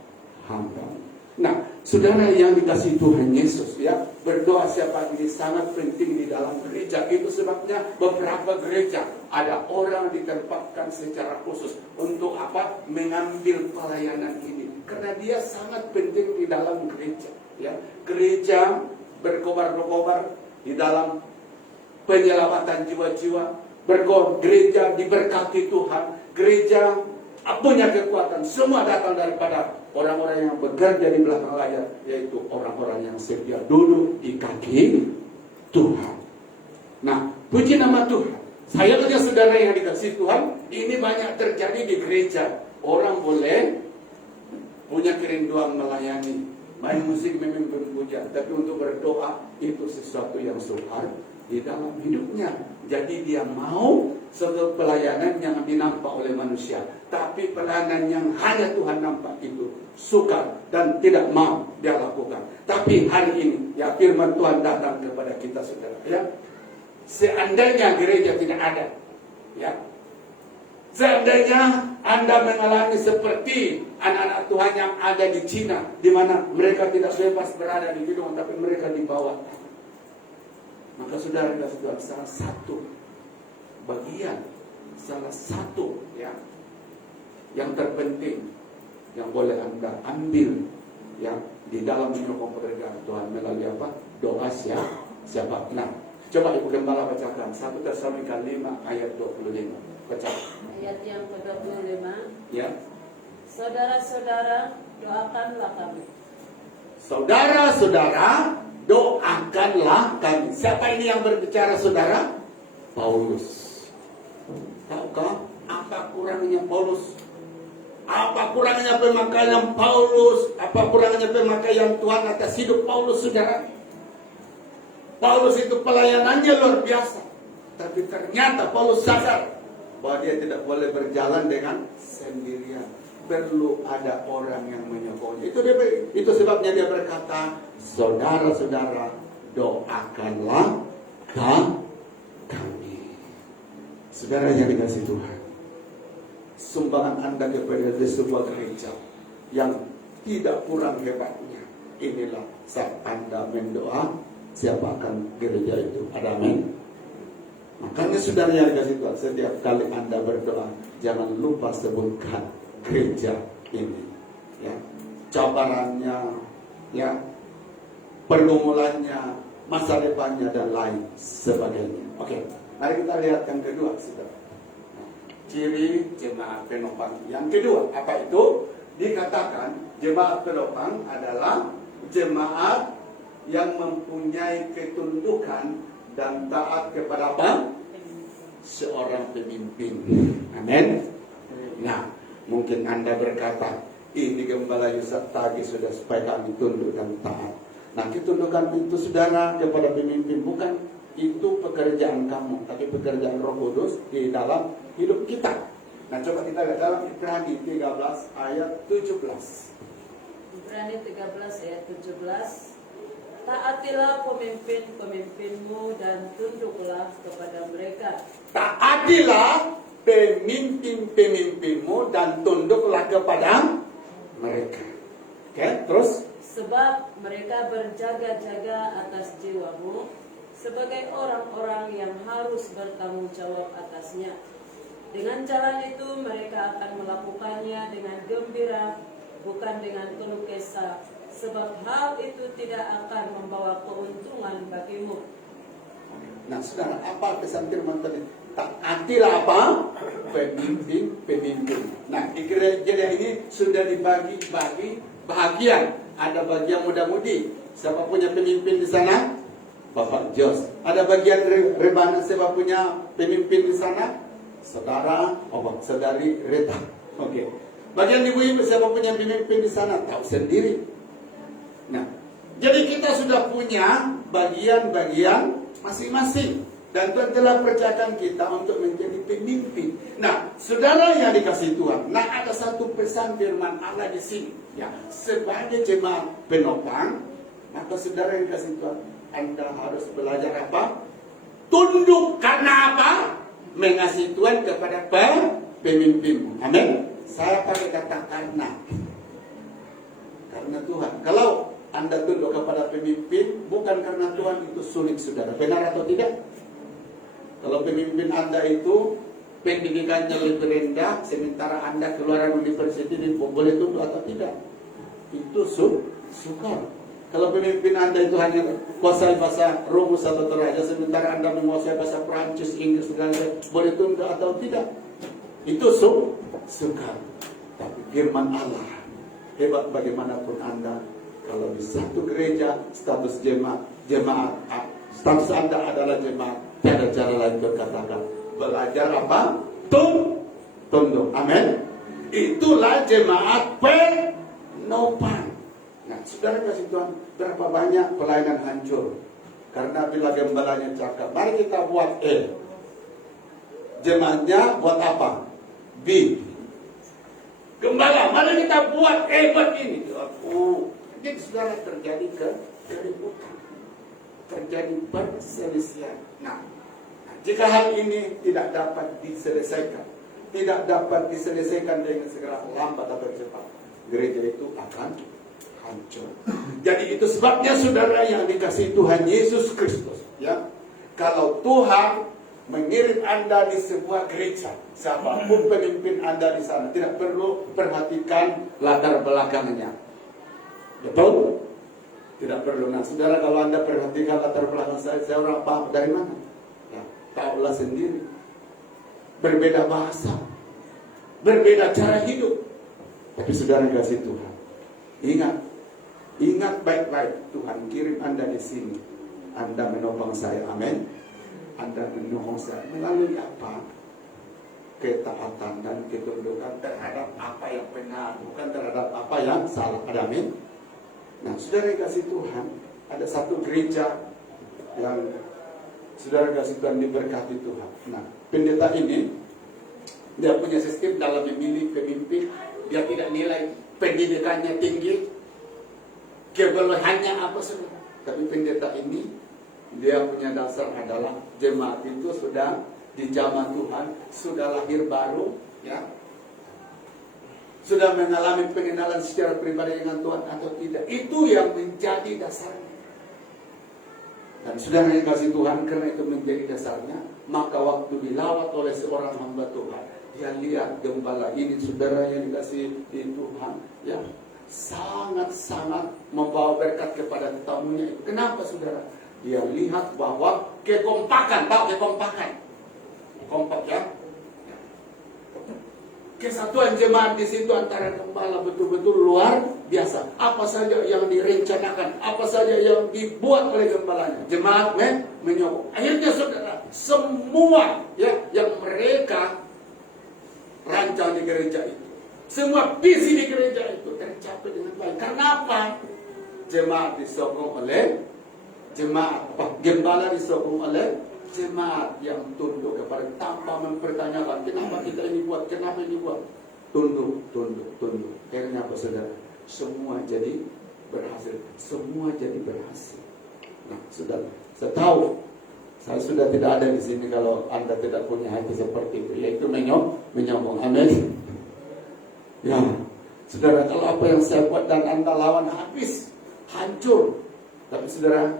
Nah, saudara yang dikasih Tuhan Yesus, ya, berdoa syafaat ini sangat penting di dalam gereja. Itu sebabnya beberapa gereja ada orang ditempatkan secara khusus untuk apa? Mengambil pelayanan ini. Karena dia sangat penting di dalam gereja, ya. Gereja berkobar-kobar di dalam penyelamatan jiwa-jiwa, gereja diberkati Tuhan, gereja punya kekuatan, semua datang daripada orang-orang yang bekerja di belakang layar, yaitu orang-orang yang setia duduk di kaki Tuhan. Nah, puji nama Tuhan. Saya punya saudara yang dikasih Tuhan, ini banyak terjadi di gereja. Orang boleh punya kerinduan melayani, main musik memang berpuja, tapi untuk berdoa itu sesuatu yang sukar di dalam hidupnya. Jadi dia mau suatu pelayanan yang dinampak oleh manusia, tapi pelayanan yang hanya Tuhan nampak itu sukar dan tidak mau dia lakukan. Tapi hari ini ya firman Tuhan datang kepada kita saudara, ya. Seandainya gereja tidak ada, ya, seandainya Anda mengalami seperti anak-anak Tuhan yang ada di Cina, di mana mereka tidak bebas berada di gedung, tapi mereka dibawa. Maka saudara Tuhan, salah satu bagian, salah satu ya yang terpenting yang boleh Anda ambil ya di dalam menyokong pekerjaan Tuhan melalui apa? Doa siapa? Nah, coba Ibu Gembala bacakan 1 Tesalonika 5 ayat 25. Baca. Ayat yang ke-25. Ya. Saudara-saudara, doakanlah kami. Saudara-saudara, doakanlah kami. Siapa ini yang berbicara saudara? Paulus. Tahukah apa kurangnya Paulus? Apa kurangnya pemakaian Paulus? Apa kurangnya pemakaian Tuhan atas hidup Paulus, saudara? Paulus itu pelayanannya luar biasa. Tapi ternyata Paulus sadar bahwa dia tidak boleh berjalan dengan sendirian. Perlu ada orang yang menyokongnya. Itu sebabnya dia berkata, saudara-saudara, doakanlah kami. Saudara yang dikasih Tuhan, sumbangan Anda kepada sebuah gereja yang tidak kurang hebatnya. Inilah saat Anda mendoa, siapa akan gereja itu? Ada amin. Makanya saudara yang dikasih Tuhan, setiap kali Anda berdoa, jangan lupa sebutkan gereja ini, ya, cabarannya, ya, pergumulannya, masa depannya dan lain sebagainya. Oke, mari kita lihat yang kedua, saudara. Ciri jemaat penopang. Yang kedua, apa itu? Dikatakan jemaat penopang adalah jemaat yang mempunyai ketundukan dan taat kepada apa? Seorang pemimpin. Amin. Nah, mungkin Anda berkata, ini Gembala Yusuf Tagi sudah supaya kami tunduk dan taat. Nah, ketundukan itu saudara kepada pemimpin bukan itu pekerjaan kamu, tapi pekerjaan Roh Kudus di dalam hidup kita. Nah, coba kita lihat dalam Ibrani 13 ayat 17. Ibrani 13 ayat 17. Taatilah pemimpin-pemimpinmu dan tunduklah kepada mereka. Taatilah pemimpin-pemimpinmu dan tunduklah kepada mereka. Oke, terus? Sebab mereka berjaga-jaga atas jiwamu sebagai orang-orang yang harus bertanggung jawab atasnya. Dengan jalan itu mereka akan melakukannya dengan gembira, bukan dengan keluh kesah, sebab hal itu tidak akan membawa keuntungan bagimu. Nah, saudara, apa pesan firman tadi? Taatilah apa? Pemimpin. Nah, di gereja ini sudah dibagi-bagi bahagian. Ada bagian muda-mudi. Siapa punya pemimpin di sana? Bapak Jos. Ada bagian rebana. Siapa punya pemimpin di sana? Saudara, saudari Reta. Oke. Bagian ibu-ibu, siapa punya pemimpin di sana? Tahu sendiri. Nah, jadi kita sudah punya bagian-bagian masing-masing. Dan Tuhan telah percayakan kita untuk menjadi pemimpin. Nah, saudara yang dikasih Tuhan, nah ada satu pesan firman Allah di sini. Ya, sebagai jemaat penopang, maka saudara yang dikasih Tuhan, Anda harus belajar apa? Tunduk karena apa? Mengasihi Tuhan kepada pemimpinmu. Amin. Saya pakai kata karena Tuhan. Kalau Anda tunduk kepada pemimpin, bukan karena Tuhan, itu sulit saudara. Benar atau tidak? Kalau pemimpin Anda itu pendidikannya lebih rendah, sementara Anda keluaran universitas, boleh tunduk atau tidak? Itu sukar. Kalau pemimpin Anda itu hanya kuasai bahasa rumus atau Toraja, sementara Anda menguasai bahasa Prancis, Inggris, segala boleh tunda atau tidak, itu sukar. Tapi firman Allah, hebat bagaimanapun Anda, kalau di satu gereja status jemaat, status Anda adalah jemaat, tiada cara lain berkatakan belajar apa? Tunduk. Amin. Itulah jemaat penopang. Nah, saudara kasih Tuhan, berapa banyak pelayanan hancur karena bila gembalanya cakap, mari kita buat E, jemaatnya buat apa? B. Gembala, mari kita buat E buat ini. Jadi saudara terjadi keributan, terjadi perselisihan. Nah, jika hal ini tidak dapat diselesaikan, dengan segera, lambat atau cepat, gereja itu akan hancur. Jadi itu sebabnya saudara yang dikasihi Tuhan Yesus Kristus, ya. Kalau Tuhan mengirim Anda di sebuah gereja, siapapun pemimpin Anda di sana, tidak perlu perhatikan latar belakangnya. Betul? Tidak perlu. Nah, saudara, kalau Anda perhatikan latar belakang saya orang paham dari mana? Ya, tahulah sendiri. Berbeda bahasa, berbeda cara hidup. Tapi saudara kasih Tuhan, ingat baik-baik, Tuhan kirim Anda di sini. Anda menopang saya, amin. Anda menopang saya melalui apa? Ketaatan dan ketundukan terhadap apa yang benar, bukan terhadap apa yang salah. Ada amin. Nah, saudara kasih Tuhan, ada satu gereja yang saudara kasih Tuhan diberkati Tuhan. Nah, pendeta ini dia punya sistem dalam memilih pemimpin. Dia tidak nilai pendidikannya tinggi, kebolehannya apa saudara. Tapi pendeta ini dia punya dasar adalah jemaat itu sudah di zaman Tuhan, sudah lahir baru, ya, sudah mengalami pengenalan secara pribadi dengan Tuhan atau tidak. Itu yang menjadi dasarnya. Dan saudara yang kasih Tuhan, karena itu menjadi dasarnya, maka waktu dilawat oleh seorang hamba Tuhan, dia lihat gembala ini, saudara yang dikasih di Tuhan, ya, sangat-sangat membawa berkat kepada tamunya itu. Kenapa saudara? Dia lihat bahwa kekompakan, tahu kekompakan? Kompak, ya. Kesatuan jemaat di situ antara gembala betul-betul luar biasa. Apa saja yang direncanakan, apa saja yang dibuat oleh gembalanya, jemaat menyokong. Akhirnya saudara, semua ya yang mereka rancang di gereja itu, semua visi di gereja itu tercapai dengan baik. Karena apa? Jemaat disokong oleh gembala disokong oleh jemaat yang tunduk kepada, tanpa mempertanyakan kenapa kita ini buat, kenapa ini buat. Tunduk. Akhirnya apa saudara? Semua jadi berhasil. Nah, saudara, saya tahu saya sudah tidak ada di sini kalau Anda tidak punya hati seperti itu, yaitu menyokong. Amin. Ya, saudara, kalau apa yang saya buat dan Anda lawan habis, hancur. Tapi saudara,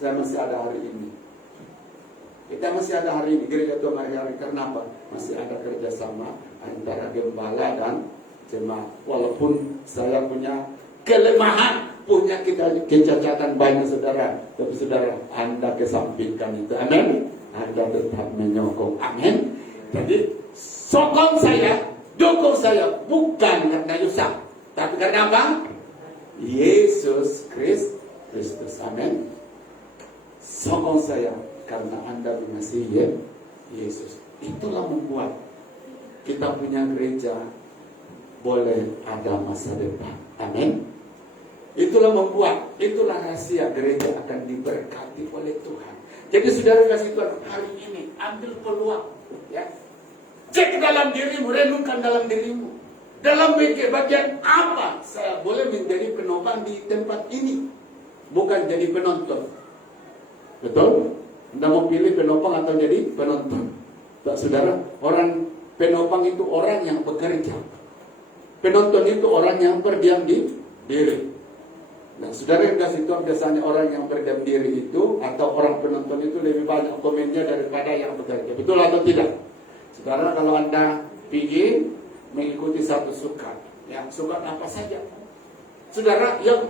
saya masih ada hari ini. Kita masih ada hari ini, gereja Tuhan hari-hari. Kenapa? Masih ada kerjasama antara gembala dan jemaat. Walaupun saya punya kelemahan, punya kecacatan banyak saudara, tapi saudara, Anda kesampingkan itu. Amin. Anda tetap menyokong. Amin. Jadi sokong saya, dukung saya, bukan karena Yusak, tapi karena apa? Yesus Kristus. Amin. Sokong saya karena Anda mengasihi Yesus. Itulah membuat kita punya gereja boleh ada masa depan. Amin. Itulah membuat, itulah rahasia gereja akan diberkati oleh Tuhan. Jadi saudara kasih Tuhan, hari ini ambil peluang, ya. Cek dalam dirimu, renungkan dalam dirimu. Dalam bagian apa saya boleh menjadi penopang di tempat ini, bukan jadi penonton. Betul? Anda mau pilih penopang atau jadi penonton? Tak, saudara, orang penopang itu orang yang bekerja. Penonton itu orang yang berdiam diri. Nah, saudara yang kasih Tuhan, biasanya orang yang berdiam diri itu atau orang penonton itu lebih banyak komennya daripada yang bekerja. Betul atau tidak? Saudara, kalau Anda pergi mengikuti satu sukat, ya, sukat apa saja, saudara, yang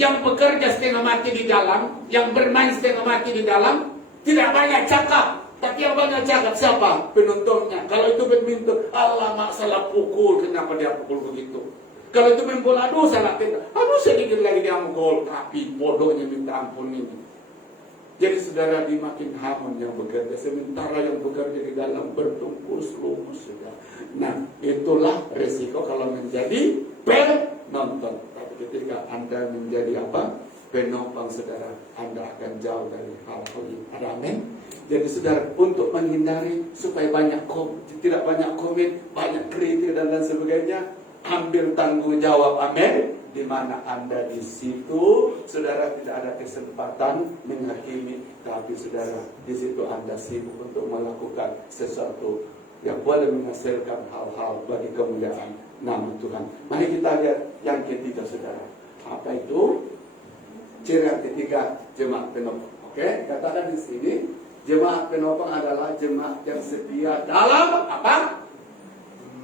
yang bekerja setengah mati di dalam, yang bermain setengah mati di dalam, tidak banyak cakap. Tapi yang banyak cakap siapa? Penontonnya. Kalau itu badminton, alamak salah pukul, kenapa dia pukul begitu? Kalau itu main bola, aduh salah tendang, aduh sedikit lagi dia mau gol. Tapi bodohnya minta ampun ini. Jadi saudara, dimakin hamun yang bekerja, sementara yang bekerja di dalam bertungkus lumus sudah. Nah, itulah resiko kalau menjadi penonton. Tapi ketika Anda menjadi apa? Penopang, saudara, Anda akan jauh dari hal-hal ini. Ada amin? Jadi saudara, untuk menghindari supaya tidak banyak komen, banyak kritik dan lain sebagainya, ambil tanggung jawab, amin. Di mana Anda di situ, saudara, tidak ada kesempatan menghakimi, tapi saudara, di situ Anda sibuk untuk melakukan sesuatu yang boleh menghasilkan hal-hal bagi kemuliaan nama Tuhan. Mari kita lihat yang ketiga, saudara. Apa itu? Ciri yang ketiga, jemaat penopang. Oke, katakan di sini, jemaat penopang adalah jemaat yang setia dalam apa?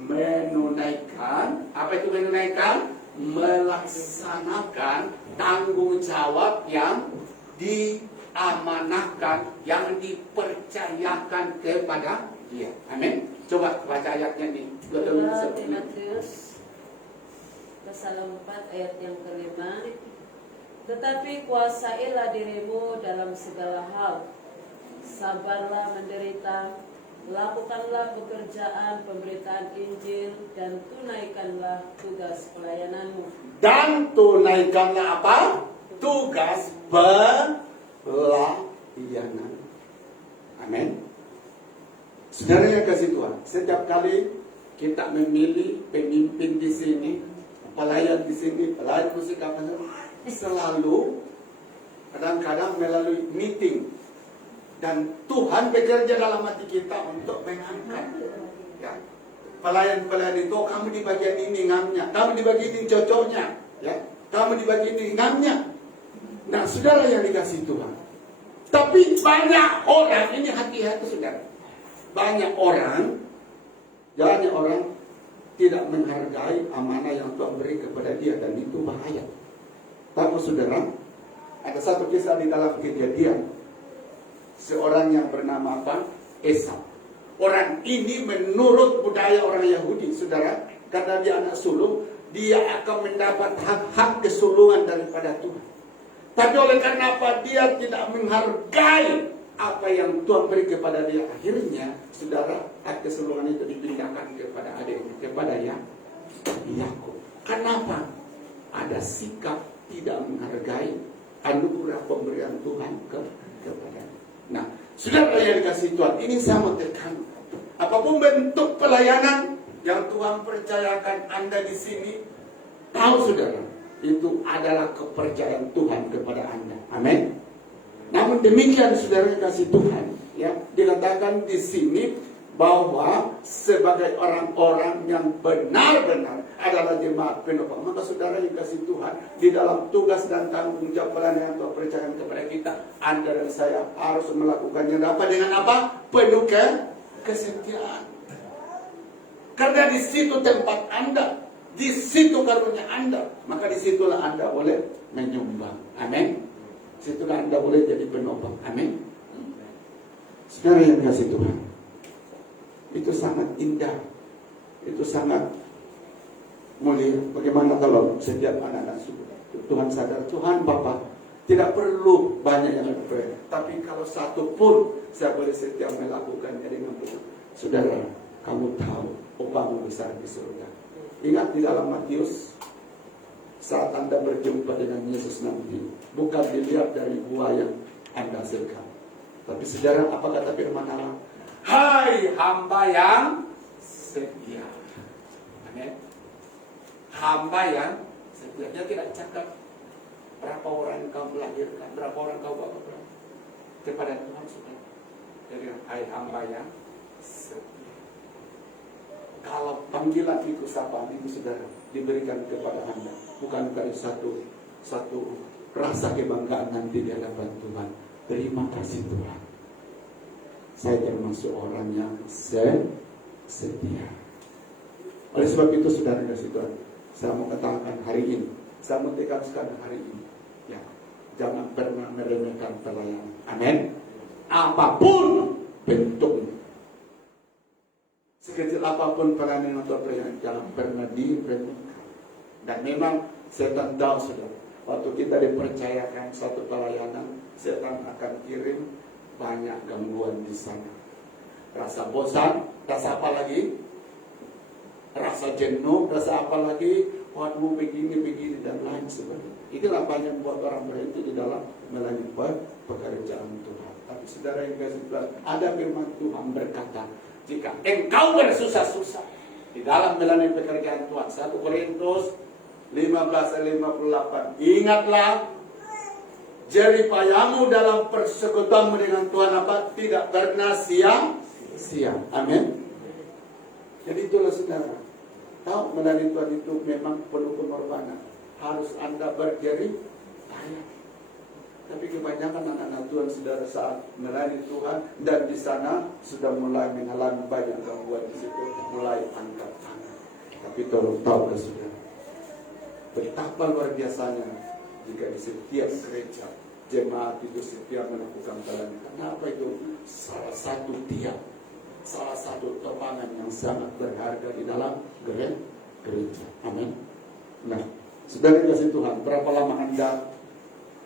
Menunaikan. Apa itu menunaikan? Melaksanakan tanggung jawab yang diamanahkan, yang dipercayakan kepada dia. Amin. Coba baca ayatnya nih. 2 Timotius pasal 4 ayat yang kelima. Tetapi kuasailah dirimu dalam segala hal, sabarlah menderita, lakukanlah pekerjaan pemberitaan Injil, dan tunaikanlah tugas pelayananmu. Dan tunaikanlah apa? Tugas pelayanan. Amin. Saudara yang kasih Tuhan, setiap kali kita memilih pemimpin di sini, pelayan di sini, pelayan musik apa saja, selalu kadang-kadang melalui meeting, dan Tuhan bekerja dalam hati kita untuk mengangkat ya. Pelayan-pelayan itu, kamu di bagian ini ngamnya, kamu di bagian ini cocoknya ya, kamu di bagian ini ngamnya. Nah saudara yang dikasih Tuhan, tapi banyak orang, ini hati-hati saudara, banyak orang tidak menghargai amanah yang Tuhan beri kepada dia, dan itu bahaya. Tapi saudara, ada satu kisah di dalam Kejadian, seorang yang bernama apa? Esau. Orang ini menurut budaya orang Yahudi, saudara, karena dia anak sulung, dia akan mendapat hak-hak kesulungan daripada Tuhan. Tapi oleh karena apa? Dia tidak menghargai apa yang Tuhan beri kepada dia. Akhirnya, saudara, hak kesulungan itu dipindahkan kepada adiknya, kepada Yakub. Kenapa? Ada sikap tidak menghargai anugerah pemberian Tuhan kepada. Nah, saudara yang dikasih Tuhan, ini saya mau tekan. Apapun bentuk pelayanan yang Tuhan percayakan Anda di sini, tahu saudara, itu adalah kepercayaan Tuhan kepada Anda. Amin. Namun demikian saudara yang dikasih Tuhan, ya, dikatakan di sini bahwa sebagai orang-orang yang benar-benar adalah jemaat penopang. Maka saudara yang kasih Tuhan, di dalam tugas dan tanggung jawab pelayanan yang Tuhan percayakan kepada kita, Anda dan saya harus melakukannya. Dapat dengan apa? Penuh kesetiaan. Karena di situ tempat Anda, di situ karunia Anda, maka di situlah Anda boleh menyumbang. Amin. Situlah Anda boleh jadi penopang. Amin. Saudara yang kasih Tuhan, itu sangat indah, itu sangat mulia. Bagaimana kalau setiap anak-anak Tuhan sadar, Tuhan Bapa tidak perlu banyak yang berdoa, tapi kalau satu pun saya boleh setiap melakukannya dengan benar. Saudara, kamu tahu upamu besar di surga. Ingat di dalam Matius, saat Anda berjumpa dengan Yesus nanti, bukan dilihat dari buah yang Anda hasilkan, tapi saudara, apa kata firman Allah? Hai hamba yang setia. Amin. Hamba yang setia. Dia tidak cakap berapa orang kau melahirkan, berapa orang kau bawa kepada Tuhan saudara. Jadi hai hamba yang setia. Kalau panggilan itu, sapaan itu saudara diberikan kepada Anda, bukan dari satu rasa kebanggaan nanti di hadapan Tuhan. Terima kasih Tuhan, saya termasuk orang yang setia. Oleh sebab itu saudara kasih Tuhan, saya mau katakan hari ini, saya mau tegaskan hari ini, Jangan pernah meremehkan pelayanan. Amin. Apapun bentuknya, sekecil apapun pelayanan atau pelayanan, jangan pernah diremehkan. Dan memang setan tahu sudah, waktu kita dipercayakan satu pelayanan, setan akan kirim banyak gangguan di sana. Rasa bosan, rasa apa lagi? Rasa jenuh, rasa apa lagi? Waduh, begini dan lain sebagainya. Itulah banyak buat orang berhenti di dalam melanjutkan pekerjaan Tuhan. Tapi saudara yang kasih Tuhan, ada firman Tuhan berkata, jika engkau bersusah-susah di dalam melayani pekerjaan Tuhan, 1 Korintus 15:58, ingatlah jeripayamu dalam persekutuanmu dengan Tuhan apa? Tidak pernah sia-sia. Amin. Jadi itulah saudara, tahu melayani Tuhan itu memang perlu pengorbanan. Harus Anda berjeri payah. Tapi kebanyakan anak-anak Tuhan saudara saat melayani Tuhan dan di sana sudah mulai mengalami banyak gangguan di situ, mulai angkat tangan. Tapi tolong tahu saudara, betapa luar biasanya jika di setiap gereja jemaat itu setiap melakukan pelayanan. Kenapa itu salah satu tiap, salah satu topangan yang sangat berharga di dalam gereja. Amin. Nah, saudara kasih Tuhan, berapa lama Anda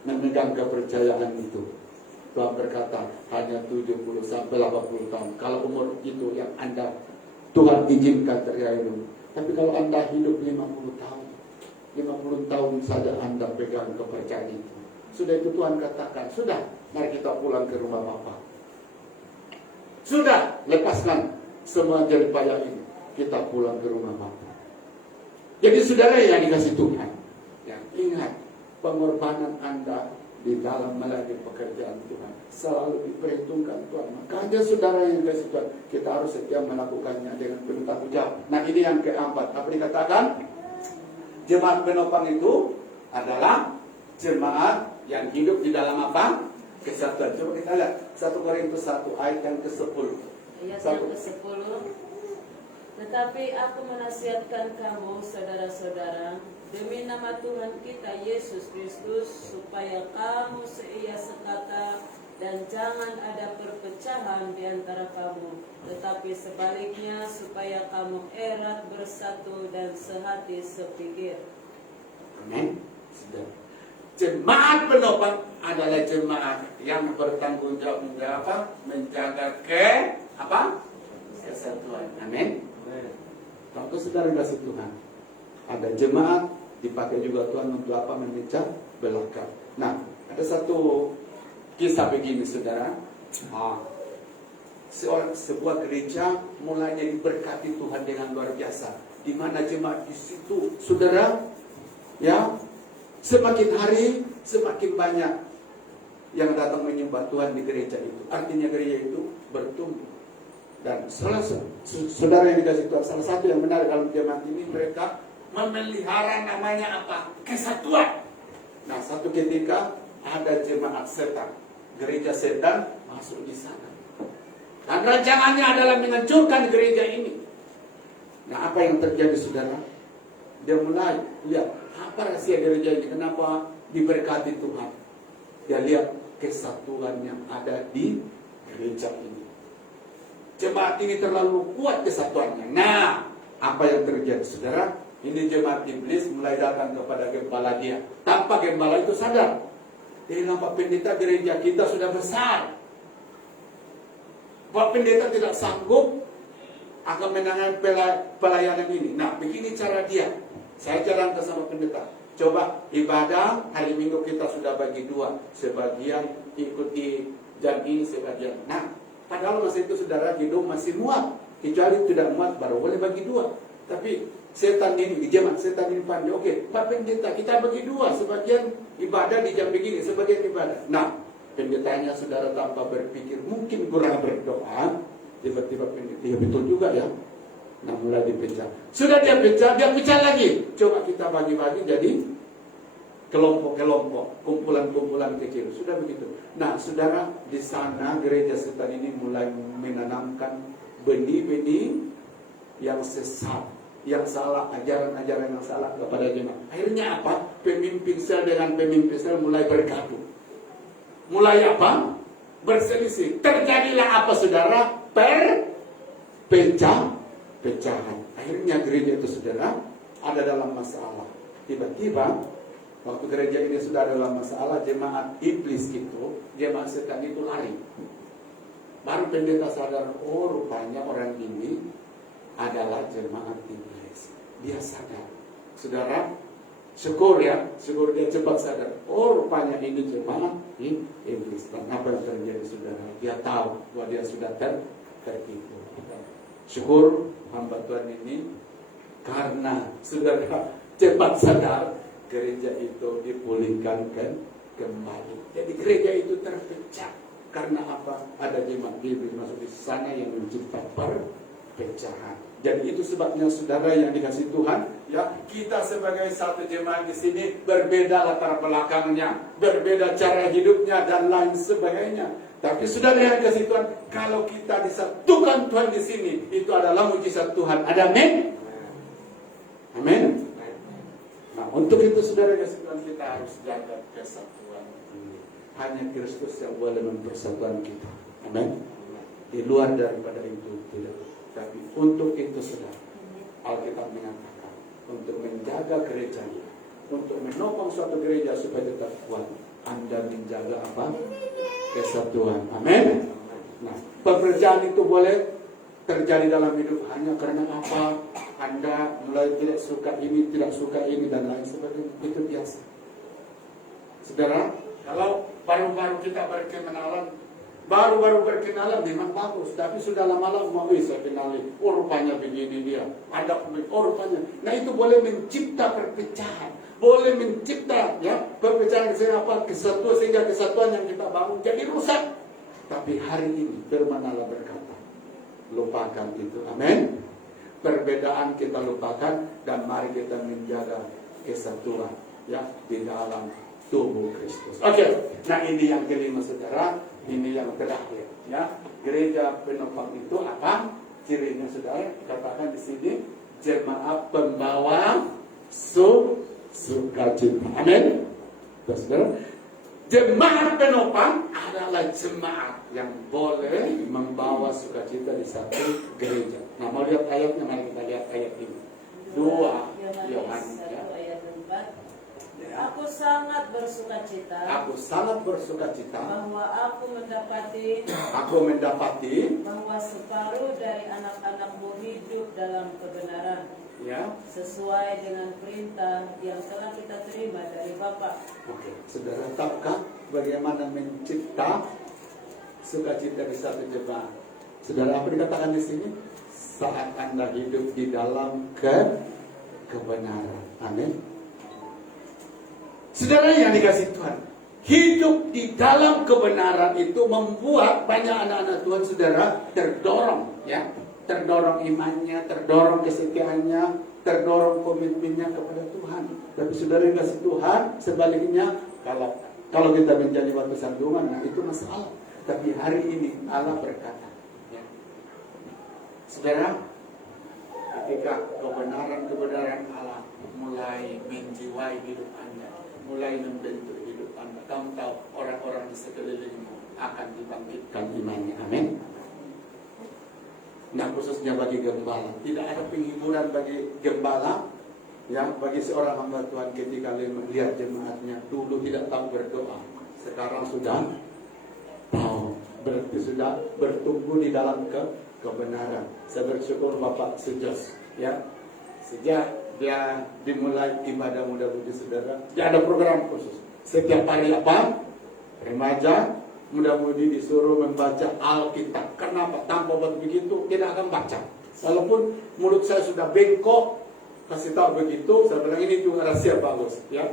memegang kepercayaan itu? Tuhan berkata hanya 70 sampai 80 tahun. Kalau umur itu yang Anda Tuhan izinkan terjadi. Tapi kalau Anda hidup 50 tahun, 50 tahun saja Anda pegang kepercayaan itu. Sudah itu Tuhan katakan, sudah, mari kita pulang ke rumah Bapa. Sudah, lepaskan semua jeripaya ini. Kita pulang ke rumah Bapa. Jadi saudara yang dikasih Tuhan, yang ingat pengorbanan Anda di dalam melayani pekerjaan Tuhan selalu diperhitungkan Tuhan. Makanya saudara yang dikasih Tuhan, kita harus setiap melakukannya dengan penuh tanggung jawab. Nah ini yang keempat, apa dikatakan? Jemaat penopang itu adalah jemaat yang hidup di dalam apa? Kesatuan. Coba kita lihat 1 Korintus 1 ayat yang ke-10. Ayat yang ke-10. Tetapi aku menasihatkan kamu, saudara-saudara, demi nama Tuhan kita Yesus Kristus, supaya kamu seia sekata dan jangan ada perpecahan di antara kamu, tetapi sebaliknya supaya kamu erat bersatu dan sehati sepikir. Amin. Sudah. Jemaat penopang adalah jemaat yang bertanggung jawab menjaga kesatuan. Amin. Kalau saudara kasih Tuhan, ada jemaat dipakai juga Tuhan untuk apa? Memecah belah. Nah, ada satu kisah begini saudara. Sebuah gereja mulanya diberkati Tuhan dengan luar biasa. Di mana jemaat di situ, saudara, ya, semakin hari semakin banyak yang datang menyembah Tuhan di gereja itu. Artinya gereja itu bertumbuh. Dan saudara yang dikasih Tuhan, salah satu yang menarik dalam jemaat ini, mereka memelihara namanya apa? Kesatuan. Nah, satu ketika ada jemaat setan, gereja setan masuk di sana. Dan rancangannya adalah menghancurkan gereja ini. Nah, apa yang terjadi saudara? Dia mulai lihat apa rahasia gereja ini, kenapa diberkati Tuhan. Dia lihat kesatuan yang ada di gereja ini. Jemaat ini terlalu kuat kesatuannya. Nah, apa yang terjadi saudara? Ini jemaat iblis mulai datang kepada gembala dia. Tanpa gembala itu sadar, jadi nampak pendeta gereja kita sudah besar, Pak pendeta tidak sanggup akan menangani pelayanan ini. Nah, begini cara dia. Saya jalan ke sama pendeta. Coba ibadah hari Minggu kita sudah bagi dua. Sebagian ikuti jam ini, sebagian. Nah, padahal masa itu saudara hidup masih muat. Kecuali tidak muat baru boleh bagi dua. Tapi setan ini, di jemaat setan ini pandai. Oke, Pak pendeta kita bagi dua. Sebagian ibadah di jam begini, sebagian ibadah. Nah, pendetanya saudara tanpa berpikir, mungkin kurang berdoa, tiba-tiba pendeta, ya betul juga ya. Nah, mulai dipecah. Sudah dia pecah lagi. Coba kita bagi-bagi jadi kelompok-kelompok, kumpulan-kumpulan kecil. Sudah begitu. Nah, saudara, di sana gereja setan ini mulai menanamkan benih-benih yang sesat, yang salah, ajaran-ajaran yang salah kepada jemaat. Akhirnya apa? Pemimpin sel dengan pemimpin sel mulai bergaduh. mulai apa? Berselisih. Terjadilah apa saudara? Pecahan. Akhirnya gereja itu saudara ada dalam masalah. Tiba-tiba waktu gereja ini sudah ada dalam masalah, jemaat iblis itu, jemaat setan itu lari. Baru pendeta sadar, oh rupanya orang ini adalah jemaat iblis. Dia sadar. Saudara, syukur dia cepat sadar. Oh rupanya ini jemaat iblis. Dan apa yang terjadi saudara? Dia tahu bahwa dia sudah tertipu. Syukur hamba Tuhan ini karena saudara cepat sadar, gereja itu dipulihkan kembali. Jadi gereja itu terpecah. Karena apa? Ada jemaat iblis masuk di sana yang mencipta perpecahan. Jadi itu sebabnya saudara yang dikasih Tuhan, ya, kita sebagai satu jemaat di sini berbeda latar belakangnya, berbeda cara hidupnya dan lain sebagainya. Tapi saudara yang dikasih Tuhan, kalau kita disatukan Tuhan di sini, itu adalah mujizat Tuhan. Ada amin? Amin. Nah, untuk itu saudara yang dikasih Tuhan, kita harus jaga kesatuan. Hanya Kristus yang boleh mempersatukan kita. Amin. Di luar daripada itu tidak. Tapi untuk itu saudara, Alkitab mengatakan untuk menjaga gerejanya, untuk menopang suatu gereja supaya tetap kuat, Anda menjaga apa? Kesatuan. Amin. Nah, pekerjaan itu boleh terjadi dalam hidup hanya karena apa? Anda mulai tidak suka ini dan lain sebagainya. Itu biasa. Saudara, kalau baru-baru kita baru berkenalan memang bagus, tapi sudah lama-lama saya kenali, oh rupanya begini dia, ada oh rupanya. Nah itu boleh mencipta perpecahan, boleh mencipta ya perpecahan sehingga kesatuan yang kita bangun jadi rusak. Tapi hari ini firman Allah berkata, lupakan itu, amin. Perbedaan kita lupakan dan mari kita menjaga kesatuan ya di dalam tubuh Kristus. Oke, nah ini yang kelima saudara, ini yang terakhir ya. Gereja penopang itu apa? Cirinya saudara, katakan di sini jemaat pembawa sukacita. Amin. Saudara, jemaat penopang adalah jemaat yang boleh membawa sukacita di satu gereja. Nah, mau lihat ayatnya, mari kita lihat ayat ini. 2 Yohanes ya. Aku sangat bersukacita bahwa aku mendapati bahwa separuh dari anak-anakmu hidup dalam kebenaran ya. sesuai dengan perintah yang telah kita terima dari Bapa. Oke, saudara tahukah bagaimana mencipta sukacita di satu jemaat? Saudara, apa dikatakan di sini? Saat Anda hidup di dalam kebenaran. Amin. Saudara yang dikasih Tuhan, hidup di dalam kebenaran itu membuat banyak anak-anak Tuhan saudara terdorong ya, terdorong imannya, terdorong kesetiaannya, terdorong komitmennya kepada Tuhan. Tapi saudara yang dikasih Tuhan, sebaliknya kalau kita menjadi batu sandungan, nah itu masalah. Tapi hari ini Allah berkata, ya, saudara, ketika kebenaran Allah mulai menjiwai hidup Anda, mulai membentuk hidup Anda, kamu tahu orang-orang di sekelilingmu akan dibangkitkan imannya. Amin. Nah, khususnya bagi gembala, tidak ada penghiburan bagi gembala ya, bagi seorang hamba Tuhan ketika melihat jemaatnya dulu tidak tahu berdoa, sekarang sudah tahu, berarti sudah bertumbuh di dalam kebenaran. Saya bersyukur Bapak Sujos ya, sejak dia dimulai ibadah muda-mudi saudara, dia ada program khusus. Setiap hari apa? Remaja muda-mudi disuruh membaca Alkitab. Kenapa? Tanpa begitu tidak akan baca. Walaupun mulut saya sudah bengkok, kasih tahu begitu, saya bilang ini juga rahasia bagus ya.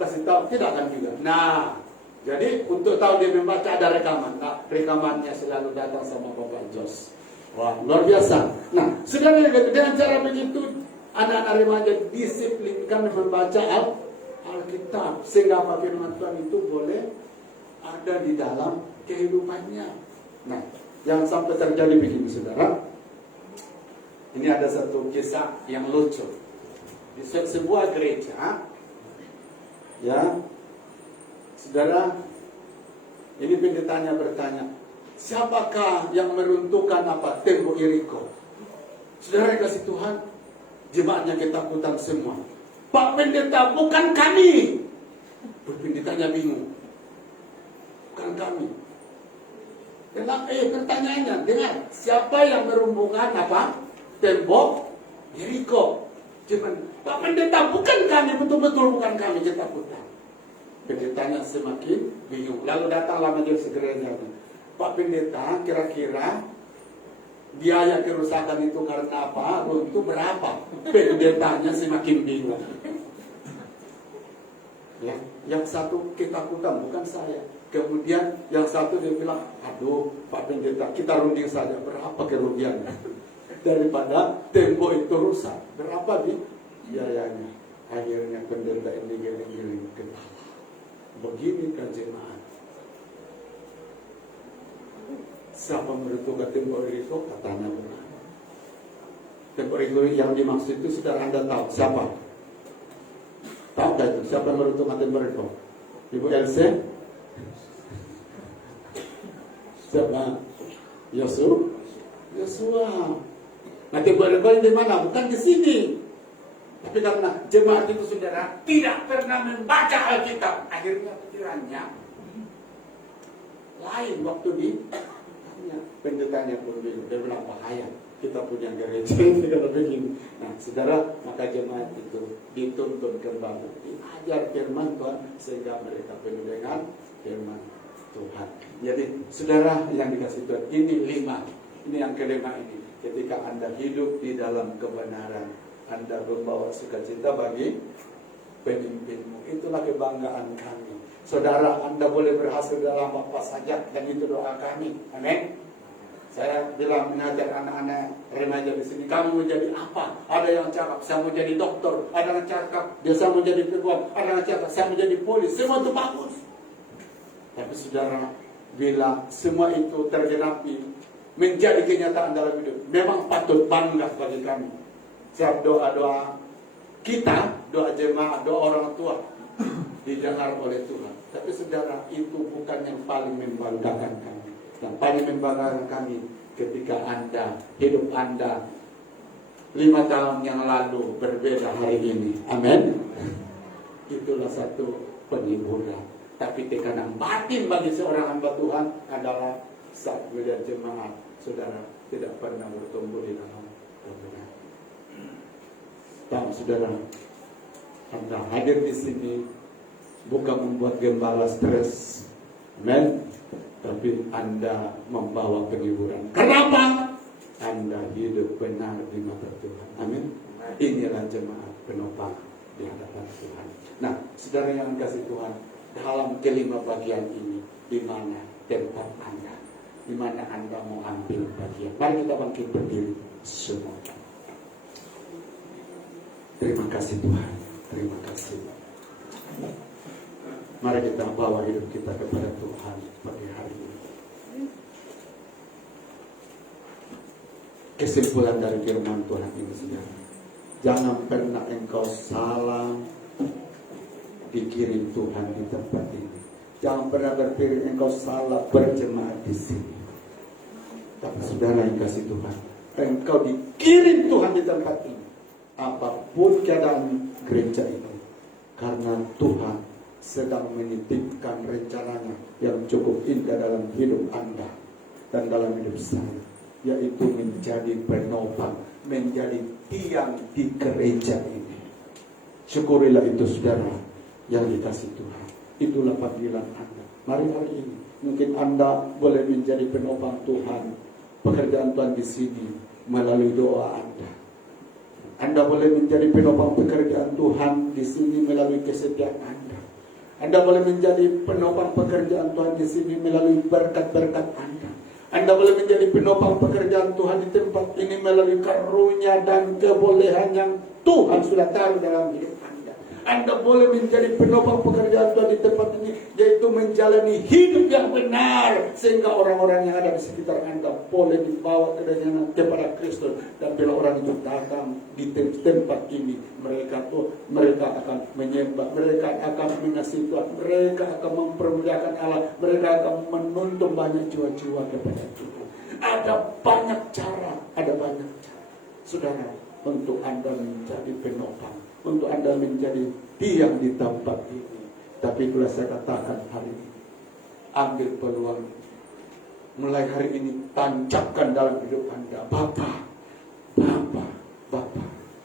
Kasih tahu tidak akan juga. Nah, jadi untuk tahu dia membaca ada rekaman. Nah, rekamannya selalu datang sama Bapak Jos. Wah, luar biasa. Nah, saudara dengan cara begitu anak-anak remaja disiplinkan membaca Alkitab sehingga apa firman Tuhan itu boleh ada di dalam kehidupannya. Nah, yang sampai terjadi begini saudara. Ini ada satu kisah yang lucu di sebuah gereja. Ya, saudara, Ini pendetanya bertanya, siapakah yang meruntuhkan tembok Yeriko? Saudara kasih Tuhan, jemaatnya ketakutan semua. Pak pendeta, bukan kami. Pendetanya bingung. Bukan kami. Pertanyaannya, dengar, siapa yang meruntuhkan tembok Yeriko? Pak pendeta, bukan kami, betul-betul bukan kami, ketakutan. Pendetanya semakin bingung. Lalu datanglah majelis gereja. Pak pendeta, kira-kira biaya kerusakan itu karena apa? Runtuh berapa? Pendetanya semakin bingung. Ya, yang satu ketakutan, bukan saya. Kemudian yang satu dia bilang, aduh Pak pendeta, kita runding saja, berapa kerugiannya? Daripada tembok itu rusak, berapa biayanya? Akhirnya pendeta ini giling-giling ketawa. Begini kan jemaat. Siapa meruntuhkan tembok itu? Katanya benar. Tembok itu yang dimaksud itu sudah Anda tahu siapa? Tahu gak itu? Siapa yang meruntuhkan tembok itu? Ibu Elsa? Siapa? Yosua. Nah tembok itu di mana? Bukan di sini. Tapi karena jemaat itu saudara tidak pernah membaca Alkitab, akhirnya pikirannya lain waktu pendetanya pun bingung. Dia bilang bahaya, kita punya gereja kalau begini. Nah saudara, maka jemaat itu dituntun kembali, diajar firman Tuhan sehingga mereka penuh dengan firman Tuhan. Jadi saudara yang dikasih Tuhan, ini yang kelima ini. Ketika Anda hidup di dalam kebenaran, Anda membawa sukacita bagi pemimpinmu. Itulah kebanggaan kami. Saudara, Anda boleh berhasil dalam apa saja, dan itu doa kami. Amin. Saya bilang mengajar anak-anak remaja di sini, kamu mau jadi apa? Ada yang cakap, saya mau jadi dokter. Ada yang cakap, dia saya mau jadi ketua. Ada yang cakap, saya mau jadi polis. Semua itu bagus. Tapi saudara, bila semua itu tergenapi menjadi kenyataan dalam hidup, memang patut bangga bagi kami. Setiap doa-doa kita, doa jemaat, doa orang tua didengar oleh Tuhan. Tapi saudara, itu bukan yang paling membanggakan kami. Yang paling membanggakan kami ketika hidup Anda 5 tahun yang lalu berbeda hari ini. Amin. Itulah satu penghiburan. Tapi tekanan batin bagi seorang hamba Tuhan adalah saat melihat jemaat saudara tidak pernah bertumbuh di dalam kebenaran. Dan saudara, Anda hadir di sini bukan membuat gembala stres, amen, tapi Anda membawa penghiburan. Kenapa? Anda hidup benar di mata Tuhan, amin. Inilah jemaat penopang di hadapan Tuhan. Nah, saudara yang kasih Tuhan, dalam kelima bagian ini, di mana tempat Anda, di mana Anda mau ambil bagian. Mari kita bangkit berdiri semua. Terima kasih Tuhan, terima kasih. Mari kita bawa hidup kita kepada Tuhan pada hari ini. Kesimpulan dari firman Tuhan ini saudara, jangan pernah engkau salah dikirim Tuhan di tempat ini. Jangan pernah berpikir engkau salah berjemaat di sini. Tapi saudara yang kasih Tuhan, engkau dikirim Tuhan di tempat ini. Apapun keadaan gereja itu, karena Tuhan sedang menitipkan rencananya yang cukup indah dalam hidup Anda dan dalam hidup saya, yaitu menjadi penopang, menjadi tiang di gereja ini. Syukurilah itu saudara yang dikasih Tuhan. Itulah panggilan Anda. Mari hari ini mungkin Anda boleh menjadi penopang Tuhan, pekerjaan Tuhan di sini melalui doa Anda. Anda boleh menjadi penopang pekerjaan Tuhan di sini melalui kesetiaan Anda. Anda boleh menjadi penopang pekerjaan Tuhan di sini melalui berkat-berkat Anda. Anda boleh menjadi penopang pekerjaan Tuhan di tempat ini melalui karunia dan kebolehan yang Tuhan sudah taruh dalam hidup Anda. Anda boleh menjadi penopang pekerjaan Tuhan di tempat ini, yaitu menjalani hidup yang benar, sehingga orang-orang yang ada di sekitar Anda boleh dibawa kepada Kristus. Dan bila orang itu datang di tempat ini, mereka akan menyembah, mereka akan mengasihi Tuhan, mereka akan mempermuliakan Allah, mereka akan menuntun banyak jiwa-jiwa kepada Tuhan. Ada banyak cara, saudara, untuk Anda menjadi penopang, untuk Anda menjadi tiang di tempat ini. Tapi bila saya katakan hari ini, ambil peluang, mulai hari ini tancapkan dalam hidup Anda, Bapak,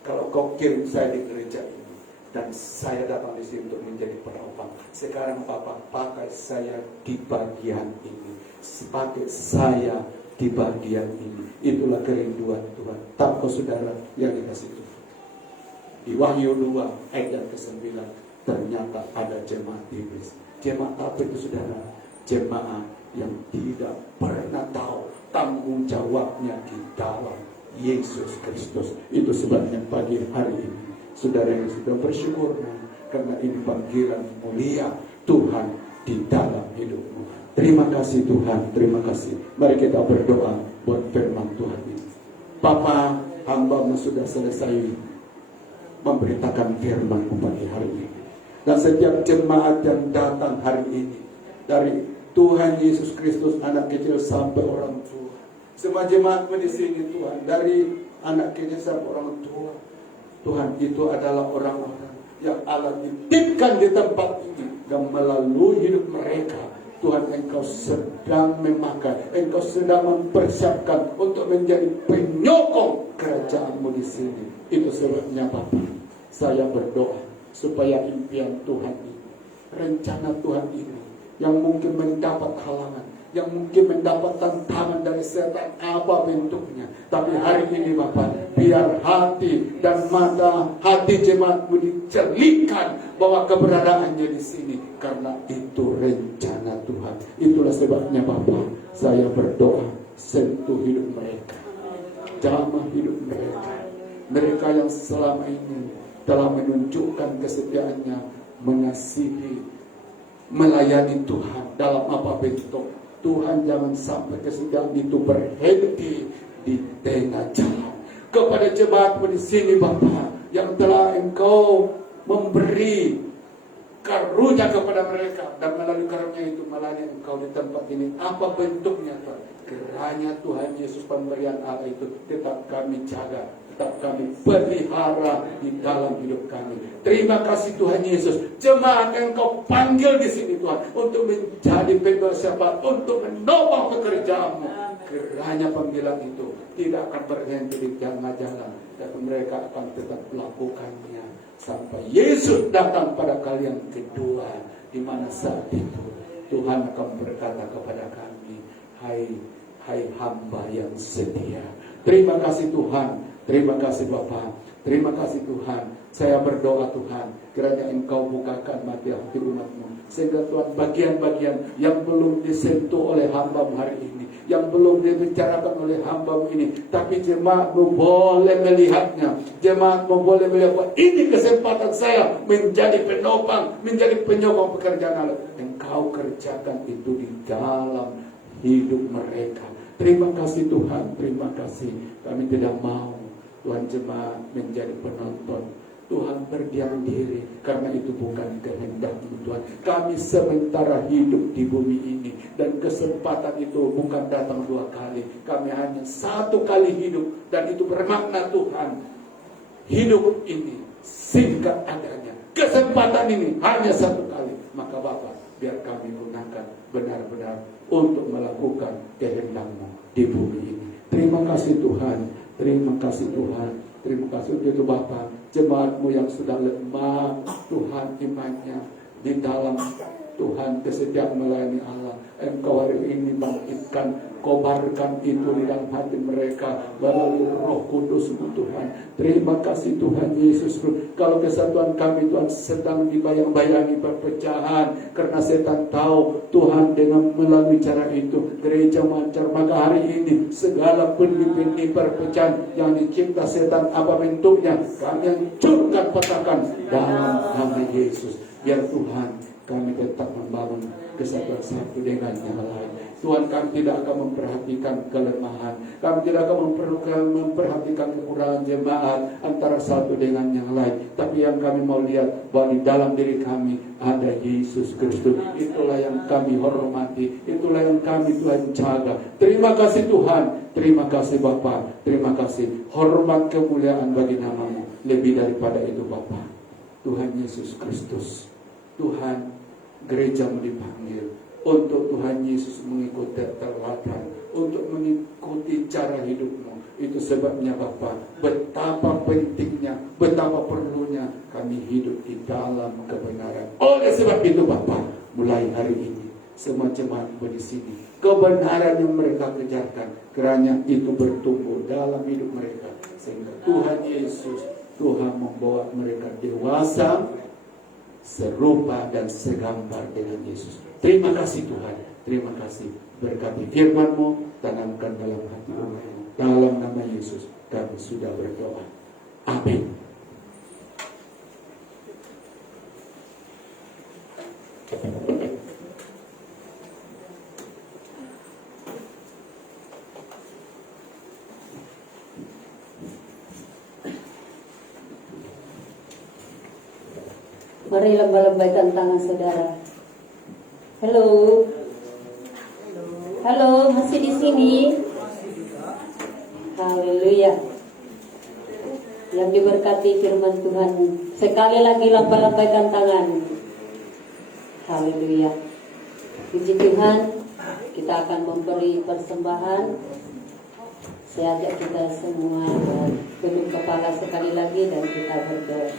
kalau kau kirim saya di gereja ini dan saya datang di sini untuk menjadi penopang, sekarang Bapak pakai saya di bagian ini, pakai saya di bagian ini. Itulah kerinduan Tuhan. Tahu saudara yang dikasih Tuhan, di Wahyu 2 ayat yang ke-9, ternyata ada jemaat iblis. Jemaat apa itu saudara? Jemaat yang tidak pernah tahu tanggung jawabnya di dalam Yesus Kristus. Itu sebabnya pagi hari ini saudara yang sudah bersyukur, karena ini panggilan mulia Tuhan di dalam hidupmu. Terima kasih Tuhan, terima kasih. Mari kita berdoa buat firman Tuhan ini. Bapa, hamba-Mu sudah selesai memberitakan firman-Mu pagi hari ini. Dan setiap jemaat yang datang hari ini, dari Tuhan Yesus Kristus, anak kecil sampai orang tua, semua jemaat-Mu di sini Tuhan, dari anak kecil sampai orang tua, Tuhan, itu adalah orang-orang yang Allah titipkan di tempat ini, dan melalui hidup mereka Tuhan, Engkau sedang memakai, Engkau sedang mempersiapkan untuk menjadi penyokong kerajaan-Mu di sini. Itu sebabnya Bapak, saya berdoa supaya impian Tuhan ini, rencana Tuhan ini, yang mungkin mendapat halangan, yang mungkin mendapat tantangan dari setan apa bentuknya, tapi hari ini Bapak, biar hati dan mata hati jemaat-Mu dicerlikan bahwa keberadaannya di sini, karena itu rencana Tuhan. Itulah sebabnya Bapak, saya berdoa, sentuh hidup mereka, jamah hidup mereka yang selama ini telah menunjukkan kesetiaannya mengasihi, melayani Tuhan dalam apa bentuk. Tuhan, jangan sampai kesediaan itu berhenti di tengah jalan. Kepada jemaat di sini Bapak, yang telah Engkau memberi karunia kepada mereka, dan melalui karunia itu melayani Engkau di tempat ini, apa bentuknya Tuhan? Kiranya Tuhan Yesus, pemberian Allah itu tetap kami jaga, tetap kami pelihara di dalam hidup kami. Terima kasih Tuhan Yesus, jemaat yang Engkau panggil di sini Tuhan, untuk menjadi pendosa, untuk menopang pekerjaan-Mu. Kiranya panggilan itu tidak akan berhenti di tengah jalan, dan mereka akan tetap melakukannya sampai Yesus datang pada kali yang kedua, di mana saat itu Tuhan akan berkata kepada kami, hai hamba yang setia. Terima kasih Tuhan, terima kasih Bapa, terima kasih Tuhan. Saya berdoa Tuhan, kiranya Engkau bukakan mata hati umat-Mu, sehingga Tuhan, bagian-bagian yang belum disentuh oleh hamba-Mu hari ini, yang belum dibicarakan oleh hamba-Mu ini, tapi jemaat-Mu boleh melihatnya, jemaat-Mu boleh melihat bahwa ini kesempatan saya menjadi penopang, menjadi penyokong pekerjaan Allah. Engkau kerjakan itu di dalam hidup mereka. Terima kasih Tuhan, terima kasih. Kami tidak mau Tuhan jemaat menjadi penonton, Tuhan berdiam diri, karena itu bukan kehendak-Mu Tuhan. Kami sementara hidup di bumi ini, dan kesempatan itu bukan datang dua kali. Kami hanya satu kali hidup, dan itu bermakna Tuhan. Hidup ini singkat adanya, kesempatan ini hanya satu kali. Maka Bapa, biar kami gunakan benar-benar untuk melakukan kehendak-Mu di bumi ini. Terima kasih Tuhan, terima kasih Tuhan. Terima kasih untuk itu Bapa, jemaat-Mu yang sudah lemah Tuhan imannya di dalam Tuhan kesetiaan melayani Allah, Engkau hari ini bangkitkan lepaskan, kobarkan itu di dalam hati mereka melalui Roh Kudus-Mu Tuhan. Terima kasih Tuhan Yesus. Kalau kesatuan kami Tuhan sedang dibayang-bayangi perpecahan, karena setan tahu Tuhan dengan melalui cara itu gereja mancar, maka hari ini segala benih-benih perpecahan yang dicipta setan apa bentuknya kami hancurkan, patahkan dalam nama Yesus. Biar Tuhan kami tetap membangun kesatuan satu dengan yang lain. Tuhan, kami tidak akan memperhatikan kelemahan, kami tidak akan memperhatikan kekurangan jemaat antara satu dengan yang lain, tapi yang kami mau lihat bahwa di dalam diri kami ada Yesus Kristus. Itulah yang kami hormati, itulah yang kami Tuhan jaga. Terima kasih Tuhan, terima kasih Bapa, terima kasih. Hormat kemuliaan bagi nama-Mu. Lebih daripada itu Bapa, Tuhan Yesus Kristus, Tuhan, gereja-Mu dipanggil untuk Tuhan Yesus mengikuti teladan, untuk mengikuti cara hidup-Mu. Itu sebabnya Bapa, betapa pentingnya, betapa perlunya kami hidup di dalam kebenaran. Oleh sebab itu Bapa, mulai hari ini semua jemaat di sini, kebenaran yang mereka kejarkan, kiranya itu bertumbuh dalam hidup mereka, sehingga Tuhan Yesus, Tuhan membawa mereka dewasa, serupa dan segambar dengan Yesus. Terima kasih Tuhan, terima kasih. Berkati firman-Mu, tanamkan dalam hati umat-Mu. Dalam nama Yesus kami sudah berdoa. Amin. Mari lembah-lembahkan tangan saudara. Halo. Halo, masih di sini? Haleluya. Yang diberkati firman Tuhan, sekali lagi lembah-lembahkan tangan. Haleluya. Puji Tuhan, kita akan memberi persembahan. Saya ajak kita semua tunduk kepala sekali lagi dan kita berdoa.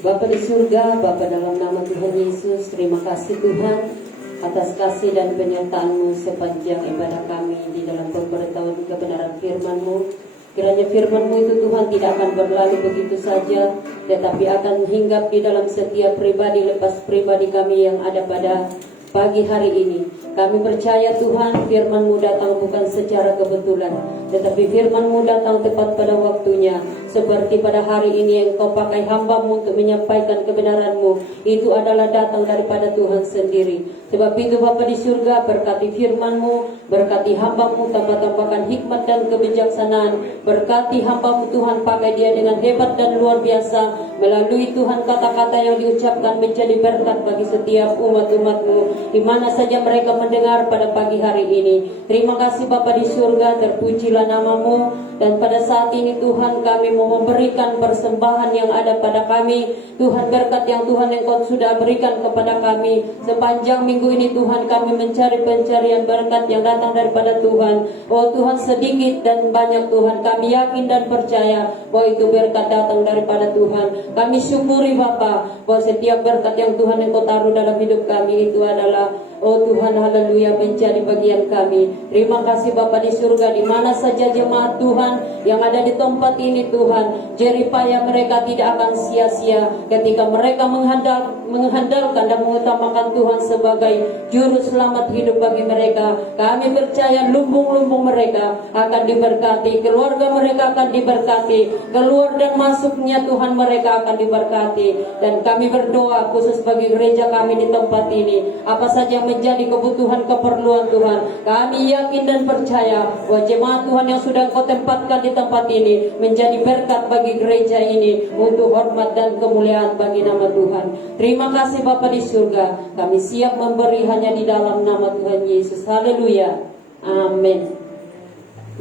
Bapa di surga, Bapa dalam nama Tuhan Yesus, terima kasih Tuhan atas kasih dan penyertaan-Mu sepanjang ibadah kami di dalam pemberitahuan kebenaran firman-Mu. Kiranya firman-Mu itu Tuhan tidak akan berlalu begitu saja, tetapi akan hinggap di dalam setiap pribadi lepas pribadi kami yang ada pada pagi hari ini. Kami percaya Tuhan, firman-Mu datang bukan secara kebetulan, tetapi firman-Mu datang tepat pada waktunya. Seperti pada hari ini yang Kau pakai hamba-Mu untuk menyampaikan kebenaran-Mu, itu adalah datang daripada Tuhan sendiri. Sebab itu Bapa di surga, berkati firman-Mu, berkati hamba-Mu, tambah-tambahkan hikmat dan kebijaksanaan. Berkati hamba-Mu Tuhan, pakai dia dengan hebat dan luar biasa. Melalui Tuhan kata-kata yang diucapkan menjadi berkat bagi setiap umat-umat-Mu, di mana saja mereka mendengar pada pagi hari ini. Terima kasih Bapa di surga, terpujilah nama-Mu. Dan pada saat ini Tuhan, kami mau memberikan persembahan yang ada pada kami. Tuhan, berkat yang Tuhan Engkau sudah berikan kepada kami sepanjang minggu ini Tuhan, kami mencari pencarian berkat yang datang daripada Tuhan. Oh Tuhan, sedikit dan banyak Tuhan, kami yakin dan percaya bahwa itu berkat datang daripada Tuhan. Kami syukuri Bapa bahwa setiap berkat yang Tuhan Engkau taruh dalam hidup kami itu adalah, oh Tuhan, haleluya, menjadi bagian kami. Terima kasih Bapa di surga, di mana saja jemaat Tuhan yang ada di tempat ini Tuhan, jeripaya mereka tidak akan sia-sia ketika mereka mengandalkan dan mengutamakan Tuhan sebagai juru selamat hidup bagi mereka. Kami percaya lumbung-lumbung mereka akan diberkati, keluarga mereka akan diberkati, keluar dan masuknya Tuhan mereka akan diberkati. Dan kami berdoa khusus bagi gereja kami di tempat ini, apa saja yang menjadi kebutuhan keperluan Tuhan, kami yakin dan percaya bahwa jemaat Tuhan yang sudah Kau tempatkan di tempat ini menjadi berkat bagi gereja ini untuk hormat dan kemuliaan bagi nama Tuhan. Terima kasih Bapa di surga, kami siap memberi hanya di dalam nama Tuhan Yesus. Haleluya, amin.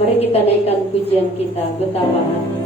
Mari kita naikkan pujian kita, betapa hati.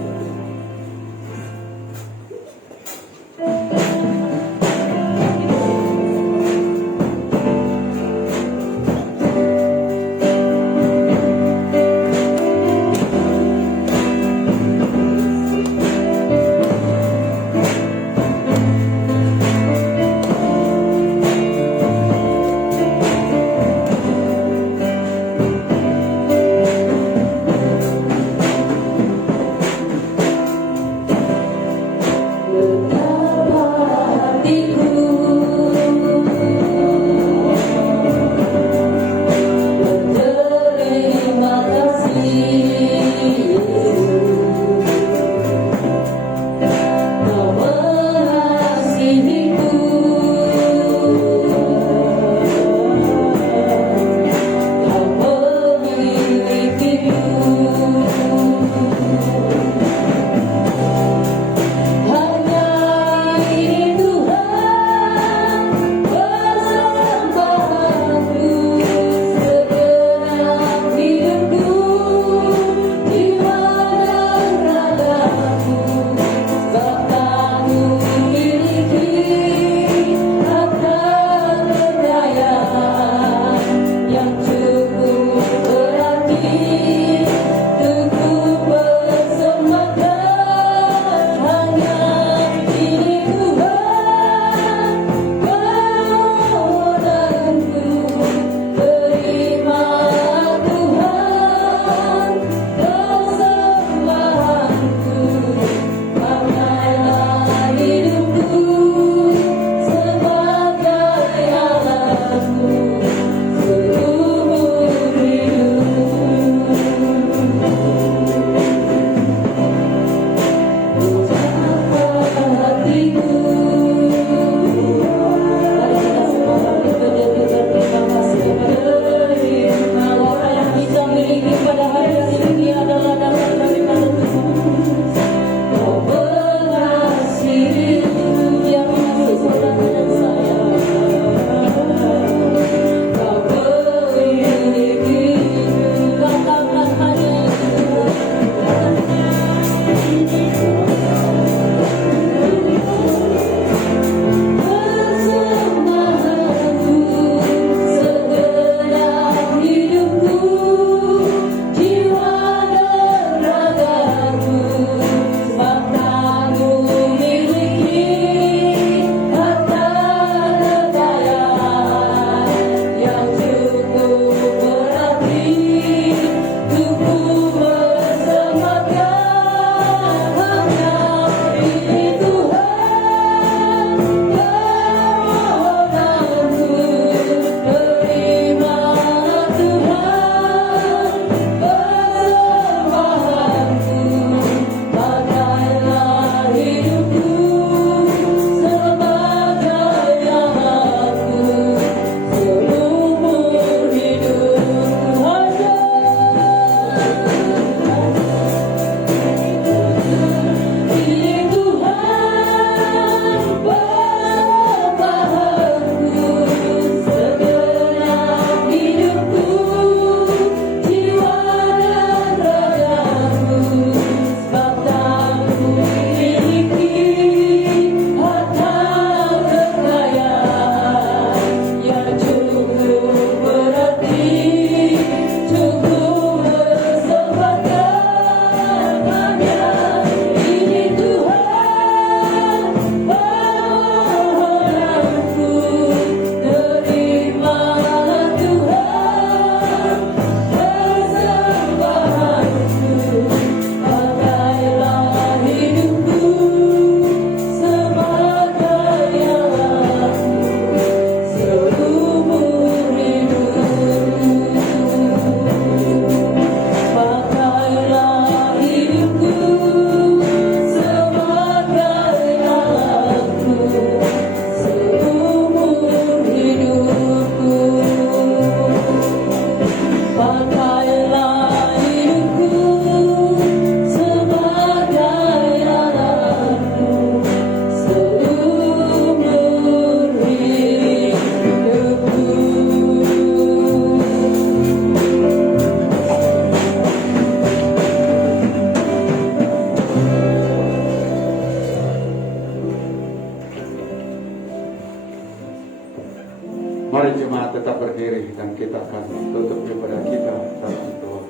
berdiri dan kita akan tutup ibadah kita dalam doa.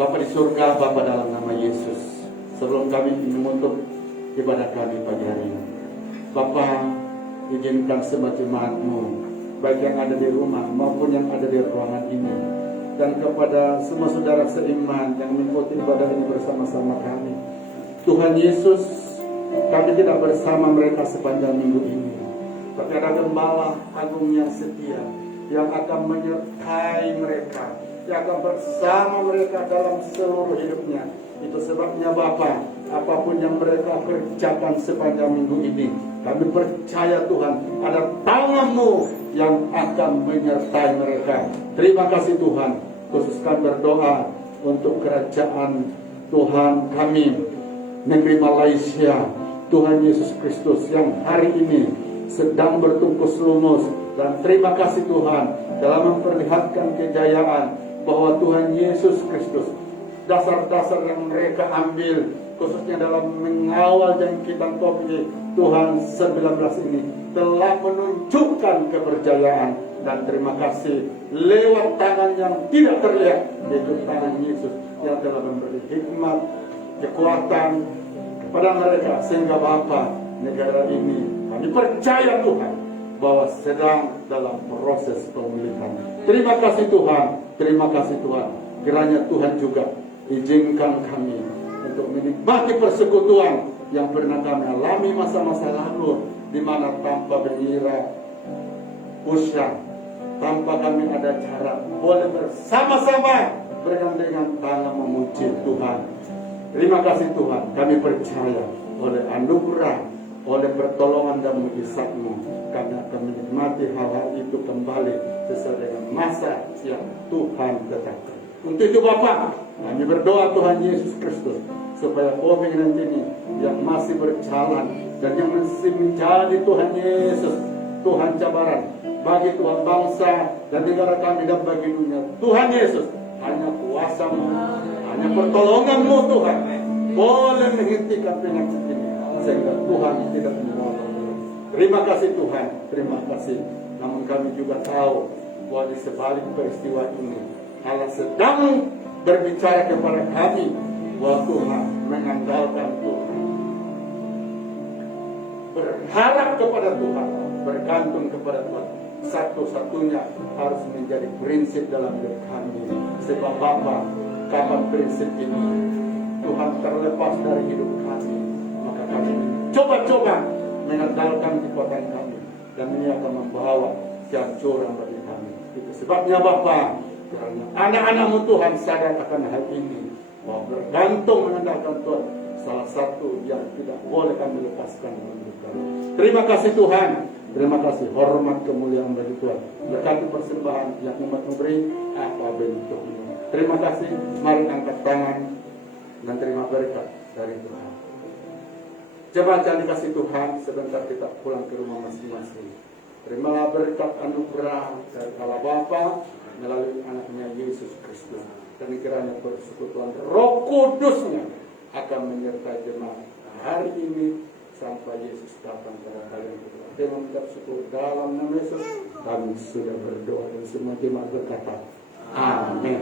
Bapa di surga, Bapa dalam nama Yesus, sebelum kami menutup ibadah kami pagi hari ini, Bapa izinkan semua jemaat-Mu, baik yang ada di rumah maupun yang ada di ruangan ini, dan kepada semua saudara seiman yang mengikuti ibadah ini bersama-sama kami. Tuhan Yesus, kami tidak bersama mereka sepanjang minggu ini, tapi ada Gembala Agung yang setia, yang akan menyertai mereka, yang akan bersama mereka dalam seluruh hidupnya. Itu sebabnya Bapa, apapun yang mereka kerjakan sepanjang minggu ini, kami percaya Tuhan, ada tangan-Mu yang akan menyertai mereka. Terima kasih Tuhan. Khususkan berdoa untuk kerajaan Tuhan kami, negeri Malaysia, Tuhan Yesus Kristus yang hari ini sedang bertungkus lumus. Dan terima kasih Tuhan dalam memperlihatkan kejayaan bahwa Tuhan Yesus Kristus, dasar-dasar yang mereka ambil khususnya dalam mengawal jangkitan COVID Tuhan 19 ini telah menunjukkan keberjayaan. Dan terima kasih lewat tangan yang tidak terlihat, yaitu tangan Yesus yang telah memberi hikmat, kekuatan kepada mereka, sehingga Bapa, negara ini kami percaya Tuhan bahwa sedang dalam proses pemulihan. Terima kasih Tuhan, terima kasih Tuhan. Kiranya Tuhan juga izinkan kami untuk menikmati persekutuan yang pernah kami alami masa-masa lalu, di mana tanpa mengira usia, tanpa kami ada cara, boleh bersama-sama bergandengan tangan memuji Tuhan. Terima kasih Tuhan, kami percaya oleh anugerah, oleh pertolongan dan mujizat-Mu, kami akan menikmati hal-hal itu kembali sesuai dengan masa yang Tuhan tetapkan. Untuk itu Bapa, kami berdoa Tuhan Yesus Kristus, supaya COVID ini yang masih berjalan dan yang masih menjadi Tuhan Yesus, Tuhan cabaran bagi Tuhan bangsa dan negara kami dan bagi dunia. Tuhan Yesus, hanya kuasa-Mu, hanya pertolongan-Mu Tuhan boleh menghentikan penyakit ini, sehingga Tuhan tidak menolong. Terima kasih Tuhan, terima kasih. Namun kami juga tahu bahwa di sebalik peristiwa ini Allah sedang berbicara kepada kami bahwa Tuhan mengandalkan Tuhan, berharap kepada Tuhan, bergantung kepada Tuhan. Satu-satunya harus menjadi prinsip dalam hidup kami. Sebab Bapa, kapan prinsip ini Tuhan terlepas dari hidup kami, maka kami coba-coba mengandalkan kekuatan kami, dan ini akan membawa kehancuran bagi kami. Itu sebabnya Bapa, kiranya anak-anak-Mu Tuhan sadar akan hal ini, bahwa bergantung mengandalkan Tuhan salah satu yang tidak boleh kami lepaskan dalam hidup kami. Terima kasih Tuhan. Terima kasih, hormat kemuliaan bagi Tuhan. Berkati persembahan yang umat memberi apa bentuknya. Terima kasih. Mari angkat tangan dan terima berkat dari Tuhan. Jemaat yang dikasih Tuhan, sebentar kita pulang ke rumah masing-masing. Terimalah berkat anugerah dari Allah Bapa melalui anaknya Yesus Kristus. Dan kiranya persekutuan Roh Kudusnya akan menyertai jemaat hari ini sampai Yesus datang pada kalian berdua. Dengan ucap syukur dalam nama Yesus kami sudah berdoa, dan semua jemaat berkata amin.